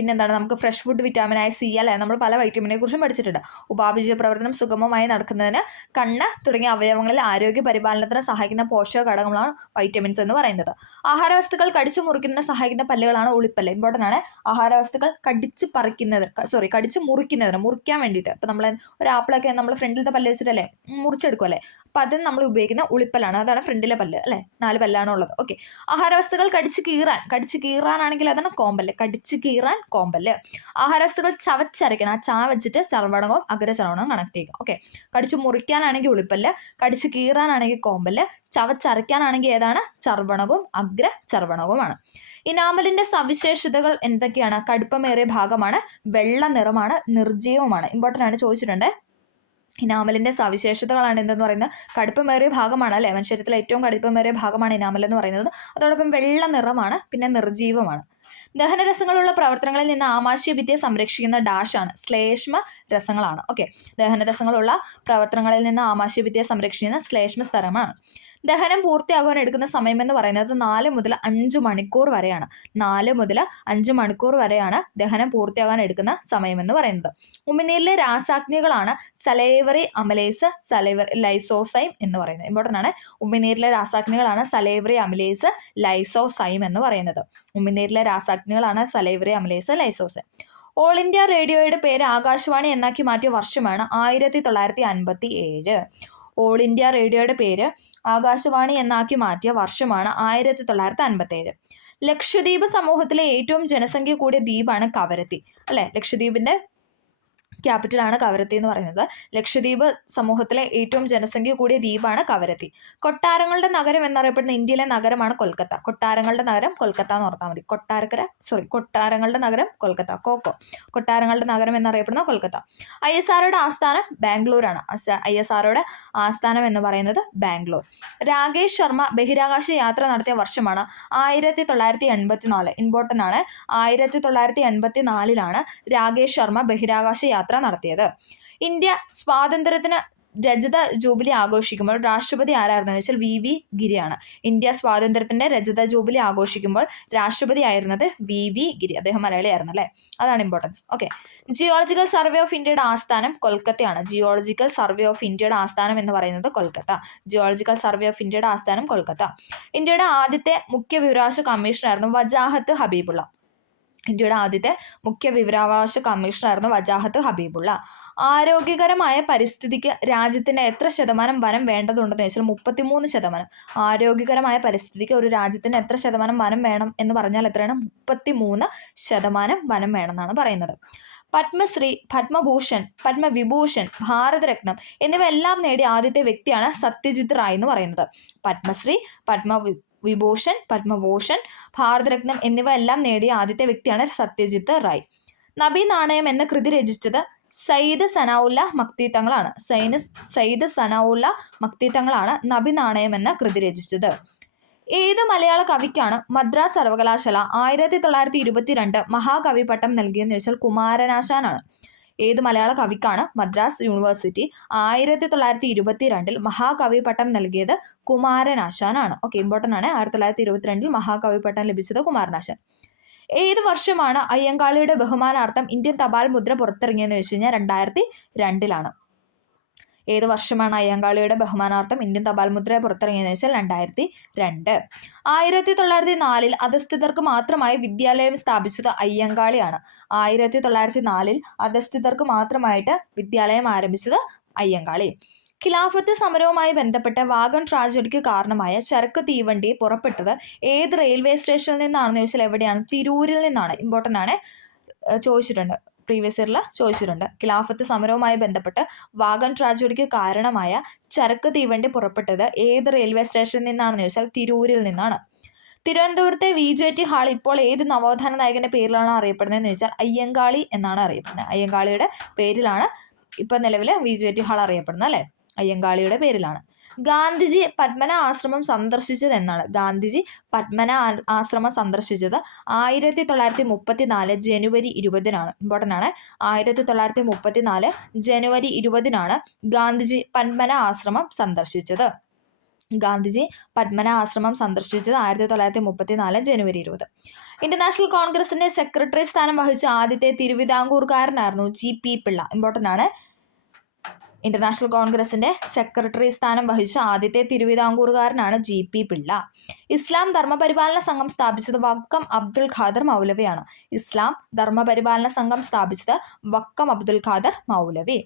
പിന്നെന്താണ് നമുക്ക് ഫ്രഷ് ഫുഡ് വിറ്റാമിനായ സി അല്ലെ, നമ്മൾ പല വൈറ്റമിനെ കുറിച്ചും പഠിച്ചിട്ടുണ്ട്. ഉപാപചയ പ്രവർത്തനം സുഗമമായി നടക്കുന്നതിന് കണ്ണ് തുടങ്ങിയ അവയവങ്ങളിൽ ആരോഗ്യ പരിപാലനത്തിന് സഹായിക്കുന്ന പോഷക ഘടകങ്ങളാണ് വൈറ്റമിൻസ് എന്ന് പറയുന്നത്. ആഹാരവസ്തുക്കൾ കടിച്ചു മുറിക്കുന്നതിന് സഹായിക്കുന്ന പല്ലുകളാണ് ഉളിപ്പല്ല്. ഇമ്പോർട്ടൻ്റ് ആണ്. ആഹാരവസ്തുക്കൾ കടിച്ചു മുറിക്കാൻ വേണ്ടിയിട്ട്. ഇപ്പം നമ്മൾ ഒരു ആപ്പിളൊക്കെ നമ്മൾ ഫ്രണ്ടിലത്തെ പല്ല് വെച്ചിട്ടല്ലേ മുറിച്ചെടുക്കും അല്ലേ, അപ്പം അതിന് നമ്മൾ ഉപയോഗിക്കുന്ന ഉളിപ്പല്ലാണ്. അതാണ് ഫ്രണ്ടിലെ പല്ല് അല്ലേ, 4 പല്ലാണ് ഉള്ളത്. ഓക്കെ. ആഹാരവസ്തുക്കൾ കടിച്ചു കീറാനാണെങ്കിൽ അതാണ് കോമ്പല്ല്. കടിച്ചു കീറാൻ കോമ്പല്ല്. ആഹാരവസ്തുക്കൾ ചവച്ചരയ്ക്കണം. ആ ചാ വെച്ചിട്ട് ചർവണകവും അഗ്രചർവണവും കണക്ട് ചെയ്യുക. ഓക്കെ. കടിച്ചു മുറിക്കാനാണെങ്കിൽ ഉളിപ്പല്ല്, കടിച്ചു കീറാനാണെങ്കിൽ കോമ്പല്ല്, ചവച്ചരയ്ക്കാനാണെങ്കിൽ ഏതാണ്? ചർവണകവും അഗ്രചർവണകവുമാണ്. ഇനാമലിന്റെ സവിശേഷതകൾ എന്തൊക്കെയാണ്? കടുപ്പമേറിയ ഭാഗമാണ്, വെള്ള നിറമാണ്, നിർജ്ജീവമാണ്. ഇമ്പോർട്ടൻ്റ് ആണ്, ചോദിച്ചിട്ടുണ്ട്. ഇനാമലിന്റെ സവിശേഷതകളാണ് എന്തെന്ന് പറയുന്നത്? കടുപ്പമേറിയ ഭാഗമാണ് അല്ലേ, മനുഷ്യരത്തിലെ ഏറ്റവും കടുപ്പമേറിയ ഭാഗമാണ് ഇനാമൽ എന്ന് പറയുന്നത്. അതോടൊപ്പം വെള്ള നിറമാണ്, പിന്നെ നിർജ്ജീവമാണ്. ദഹനരസങ്ങളുള്ള പ്രവർത്തനങ്ങളിൽ നിന്ന് ആമാശയഭിത്തിയെ സംരക്ഷിക്കുന്ന ഡാഷാണ്, ശ്ലേഷ്മ രസങ്ങളാണ്. ഓക്കെ. ദഹനരസങ്ങളുള്ള പ്രവർത്തനങ്ങളിൽ നിന്ന് ആമാശയഭിത്തിയെ സംരക്ഷിക്കുന്ന ശ്ലേഷ്മ സ്തരമാണ്. ദഹനം പൂർത്തിയാകാൻ എടുക്കുന്ന സമയം എന്ന് പറയുന്നത് 4 മുതൽ 5 മണിക്കൂർ വരെയാണ്. 4 മുതൽ 5 മണിക്കൂർ വരെയാണ് ദഹനം പൂർത്തിയാകാൻ എടുക്കുന്ന സമയം എന്ന് പറയുന്നത്. ഉമിനീരിലെ രാസാഗ്നികളാണ് സലൈവറി അമലേസ്, ലൈസോസൈം എന്ന് പറയുന്നത്. ഇമ്പോർട്ടൻ്റ് ആണ്. ഉമിനീരിലെ രാസാഗ്നികളാണ് സലൈവറി അമലേസ്, ലൈസോസൈം എന്ന് പറയുന്നത്. ഉമിനീരിലെ രാസാഗ്നികളാണ് സലൈവറി അമലേസ്, ലൈസോസൈം. ഓൾ ഇന്ത്യ റേഡിയോയുടെ പേര് ആകാശവാണി എന്നാക്കി മാറ്റിയ വർഷമാണ് 1957. ഓൾ ഇന്ത്യ റേഡിയോയുടെ പേര് ആകാശവാണി എന്നാക്കി മാറ്റിയ വർഷമാണ് 1957. ലക്ഷദ്വീപ് സമൂഹത്തിലെ ഏറ്റവും ജനസംഖ്യ കൂടിയ ദ്വീപാണ് കവരത്തി അല്ലെ. ലക്ഷദ്വീപിന്റെ ക്യാപിറ്റലാണ് കവരത്തി എന്ന് പറയുന്നത്. ലക്ഷദ്വീപ് സമൂഹത്തിലെ ഏറ്റവും ജനസംഖ്യ കൂടിയ ദ്വീപാണ് കവരത്തി. കൊട്ടാരങ്ങളുടെ നഗരം എന്നറിയപ്പെടുന്ന ഇന്ത്യയിലെ നഗരമാണ് കൊൽക്കത്ത. കൊട്ടാരങ്ങളുടെ നഗരം കൊൽക്കത്ത എന്ന് ഓർത്താൽ മതി. കൊട്ടാരങ്ങളുടെ നഗരം കൊൽക്കത്ത. കൊട്ടാരങ്ങളുടെ നഗരം എന്നറിയപ്പെടുന്ന കൊൽക്കത്ത. ISROയുടെ ആസ്ഥാനം ബാംഗ്ലൂരാണ്. ISROയുടെ ആസ്ഥാനം എന്ന് പറയുന്നത് ബാംഗ്ലൂർ. രാകേഷ് ശർമ്മ ബഹിരാകാശ യാത്ര നടത്തിയ വർഷമാണ് 1984. ഇമ്പോർട്ടൻ്റ് ആണ്. 1984 രാകേഷ് ശർമ്മ ബഹിരാകാശ യാത്ര നടത്തിയത്. ഇന്ത്യ സ്വാതന്ത്ര്യത്തിന് രജത ജൂബിലി ആഘോഷിക്കുമ്പോൾ രാഷ്ട്രപതി ആരായിരുന്നു വെച്ചാൽ VV ഗിരിയാണ്. ഇന്ത്യ സ്വാതന്ത്ര്യത്തിന്റെ രജത ജൂബിലി ആഘോഷിക്കുമ്പോൾ രാഷ്ട്രപതി ആയിരുന്നത് VV ഗിരി. അദ്ദേഹം മലയാളിയായിരുന്നു അല്ലേ, അതാണ് importance. Okay. Geological survey of ഇന്ത്യയുടെ ആസ്ഥാനം കൊൽക്കത്തയാണ്. ജിയോളജിക്കൽ സർവേ ഓഫ് ഇന്ത്യയുടെ ആസ്ഥാനം എന്ന് പറയുന്നത് കൊൽക്കത്ത. ജിയോളജിക്കൽ സർവേ ഓഫ് ഇന്ത്യയുടെ ആസ്ഥാനം കൊൽക്കത്ത. ഇന്ത്യയുടെ ആദ്യത്തെ മുഖ്യ വിവരാവകാശ കമ്മീഷണറായിരുന്നു വജാഹത്ത് ഹബീബുള്ള. ഇന്ത്യയുടെ ആദ്യത്തെ മുഖ്യ വിവരാവകാശ കമ്മീഷണറായിരുന്നു വജാഹത്ത് ഹബീബുള്ള. ആരോഗ്യകരമായ പരിസ്ഥിതിക്ക് രാജ്യത്തിന് എത്ര ശതമാനം വനം വേണ്ടതുണ്ടെന്ന് ചോദിച്ചാൽ 33%. ആരോഗ്യകരമായ പരിസ്ഥിതിക്ക് ഒരു രാജ്യത്തിന് എത്ര ശതമാനം വനം വേണം എന്ന് പറഞ്ഞാൽ എത്രയാണ്? 33% വനം വേണമെന്നാണ് പറയുന്നത്. പത്മശ്രീ, പത്മഭൂഷൺ, പത്മവിഭൂഷൺ, ഭാരതരത്നം എന്നിവ എല്ലാം നേടിയ ആദ്യത്തെ വ്യക്തിയാണ് സത്യജിത് റായ് എന്ന് പറയുന്നത്. പത്മശ്രീ, പത്മഭൂഷൺ, ഭാരതരത്നം എന്നിവ എല്ലാം നേടിയ ആദ്യത്തെ വ്യക്തിയാണ് സത്യജിത് റായ്. നബി നാണയം എന്ന കൃതി രചിച്ചത് സയ്യിദ് സനാഉല്ല മക്തി തങ്ങളാണ്. സയ്യിദ് സനാഉല്ല മക്തി തങ്ങളാണ് നബി നാണയം എന്ന കൃതി രചിച്ചത്. ഏത് മലയാള കവിക്കാണ് മദ്രാസ് സർവകലാശാല 1922 മഹാകവി പട്ടം നൽകിയെന്ന് ചോദിച്ചാൽ കുമാരനാശാനാണ്. ഏത് മലയാള കവിക്കാണ് മദ്രാസ് യൂണിവേഴ്സിറ്റി 1922 മഹാകവി പട്ടം നൽകിയത്? കുമാരനാശാനാണ്. ഓക്കെ, ഇമ്പോർട്ടൻ്റ് ആണ്. 1922 മഹാകവി പട്ടം ലഭിച്ചത് കുമാരനാശാൻ. ഏത് വർഷമാണ് അയ്യങ്കാളിയുടെ ബഹുമാനാർത്ഥം ഇന്ത്യൻ തപാൽ മുദ്ര പുറത്തിറങ്ങിയെന്ന് ചോദിച്ചു കഴിഞ്ഞാൽ 2002. ഏത് വർഷമാണ് അയ്യങ്കാളിയുടെ ബഹുമാനാർത്ഥം ഇന്ത്യൻ തപാൽ മുദ്ര പുറത്തിറങ്ങിയെന്ന് വെച്ചാൽ 2002. 1904 അധസ്ഥിതർക്ക് മാത്രമായി വിദ്യാലയം സ്ഥാപിച്ചത് അയ്യങ്കാളിയാണ്. 1904 അധസ്ഥിതർക്ക് മാത്രമായിട്ട് വിദ്യാലയം ആരംഭിച്ചത് അയ്യങ്കാളി. ഖിലാഫത്ത് സമരവുമായി ബന്ധപ്പെട്ട് വാഗൺ ട്രാജഡിക്ക് കാരണമായ ചരക്ക് തീവണ്ടി പുറപ്പെട്ടത് ഏത് റെയിൽവേ സ്റ്റേഷനിൽ നിന്നാണെന്ന് ചോദിച്ചാൽ എവിടെയാണ്? തിരൂരിൽ നിന്നാണ്. ഇമ്പോർട്ടൻ്റ് ആണ്, ചോദിച്ചിട്ടുണ്ട്, പ്രീവിയസ് ഇയറിൽ ചോദിച്ചിട്ടുണ്ട്. ഖിലാഫത്ത് സമരവുമായി ബന്ധപ്പെട്ട് വാഗൺ ട്രാജഡിക്ക് കാരണമായ ചരക്ക് തീവണ്ടി പുറപ്പെട്ടത് ഏത് റെയിൽവേ സ്റ്റേഷനിൽ നിന്നാണെന്ന് ചോദിച്ചാൽ തിരൂരിൽ നിന്നാണ്. തിരുവനന്തപുരത്തെ VJT ഹാൾ ഇപ്പോൾ ഏത് നവോത്ഥാന നായകന്റെ പേരിലാണ് അറിയപ്പെടുന്നതെന്ന് ചോദിച്ചാൽ അയ്യങ്കാളി എന്നാണ് അറിയപ്പെടുന്നത്. അയ്യങ്കാളിയുടെ പേരിലാണ് ഇപ്പം നിലവിൽ VJT ഹാൾ അറിയപ്പെടുന്നത് അല്ലേ, അയ്യങ്കാളിയുടെ പേരിലാണ്. ഗാന്ധിജി പത്മന ആശ്രമം സന്ദർശിച്ചത് എന്നാണ്? ഗാന്ധിജി പത്മന ആശ്രമം സന്ദർശിച്ചത് 1934 ജനുവരി 20-നാണ്. ഇമ്പോർട്ടൻ്റ് ആണ്. 1934 ജനുവരി 20-നാണ് ഗാന്ധിജി പത്മന ആശ്രമം സന്ദർശിച്ചത്. ഗാന്ധിജി പത്മന ആശ്രമം സന്ദർശിച്ചത് 1934 ജനുവരി 20. ഇന്ത്യൻ നാഷണൽ കോൺഗ്രസിന്റെ സെക്രട്ടറി സ്ഥാനം വഹിച്ച ആദ്യത്തെ തിരുവിതാംകൂറുകാരനായിരുന്നു GP പിള്ള. ഇമ്പോർട്ടൻ്റ് ആണ്. ഇന്റർനാഷണൽ കോൺഗ്രസിന്റെ സെക്രട്ടറി സ്ഥാനം വഹിച്ച ആദ്യത്തെ തിരുവിതാംകൂറുകാരനാണ് GP പിള്ള. ഇസ്ലാം ധർമ്മപരിപാലന സംഘം സ്ഥാപിച്ചത് വക്കം അബ്ദുൽ ഖാദർ മൗലവിയാണ്. ഇസ്ലാം ധർമ്മപരിപാലന സംഘം സ്ഥാപിച്ചത് വക്കം അബ്ദുൽ ഖാദർ മൗലവി.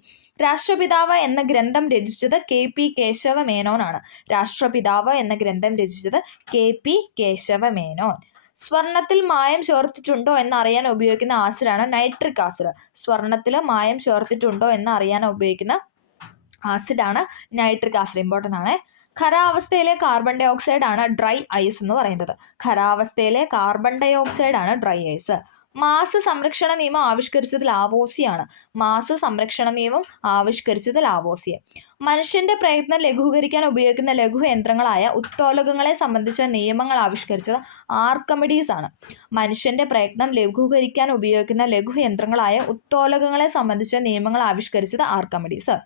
രാഷ്ട്രപിതാവ് എന്ന ഗ്രന്ഥം രചിച്ചത് KP കേശവ മേനോനാണ്. രാഷ്ട്രപിതാവ് എന്ന ഗ്രന്ഥം രചിച്ചത് KP കേശവ മേനോൻ. സ്വർണത്തിൽ മായം ചേർത്തിട്ടുണ്ടോ എന്ന് അറിയാൻ ഉപയോഗിക്കുന്ന ആസിഡാണ് നൈട്രിക് ആസിഡ്. സ്വർണത്തിൽ മായം ചേർത്തിട്ടുണ്ടോ എന്ന് അറിയാൻ ഉപയോഗിക്കുന്ന ആസിഡാണ് നൈട്രിക് ആസിഡ്. ഇമ്പോർട്ടൻ്റ് ആണ്. ഖരാവസ്ഥയിലെ കാർബൺ ഡൈ ഓക്സൈഡ് ആണ് ഡ്രൈ ഐസ് എന്ന് പറയുന്നത്. ഖരാവസ്ഥയിലെ കാർബൺ ഡൈ ഓക്സൈഡ് ആണ് ഡ്രൈ ഐസ്. മാസ് സംരക്ഷണ നിയമം ആവിഷ്കരിച്ചത് ലാവോസിയാണ്. മാസ് സംരക്ഷണ നിയമം ആവിഷ്കരിച്ചത് ലാവോസിയെ. മനുഷ്യന്റെ പ്രയത്നം ലഘൂകരിക്കാൻ ഉപയോഗിക്കുന്ന ലഘുയന്ത്രങ്ങളായ ഉത്തോലകങ്ങളെ സംബന്ധിച്ച നിയമങ്ങൾ ആവിഷ്കരിച്ചത് ആർക്കിമിഡീസ് ആണ്. മനുഷ്യന്റെ പ്രയത്നം ലഘൂകരിക്കാൻ ഉപയോഗിക്കുന്ന ലഘുയന്ത്രങ്ങളായ ഉത്തോലകങ്ങളെ സംബന്ധിച്ച നിയമങ്ങൾ ആവിഷ്കരിച്ചത് ആർക്കിമിഡീസ്.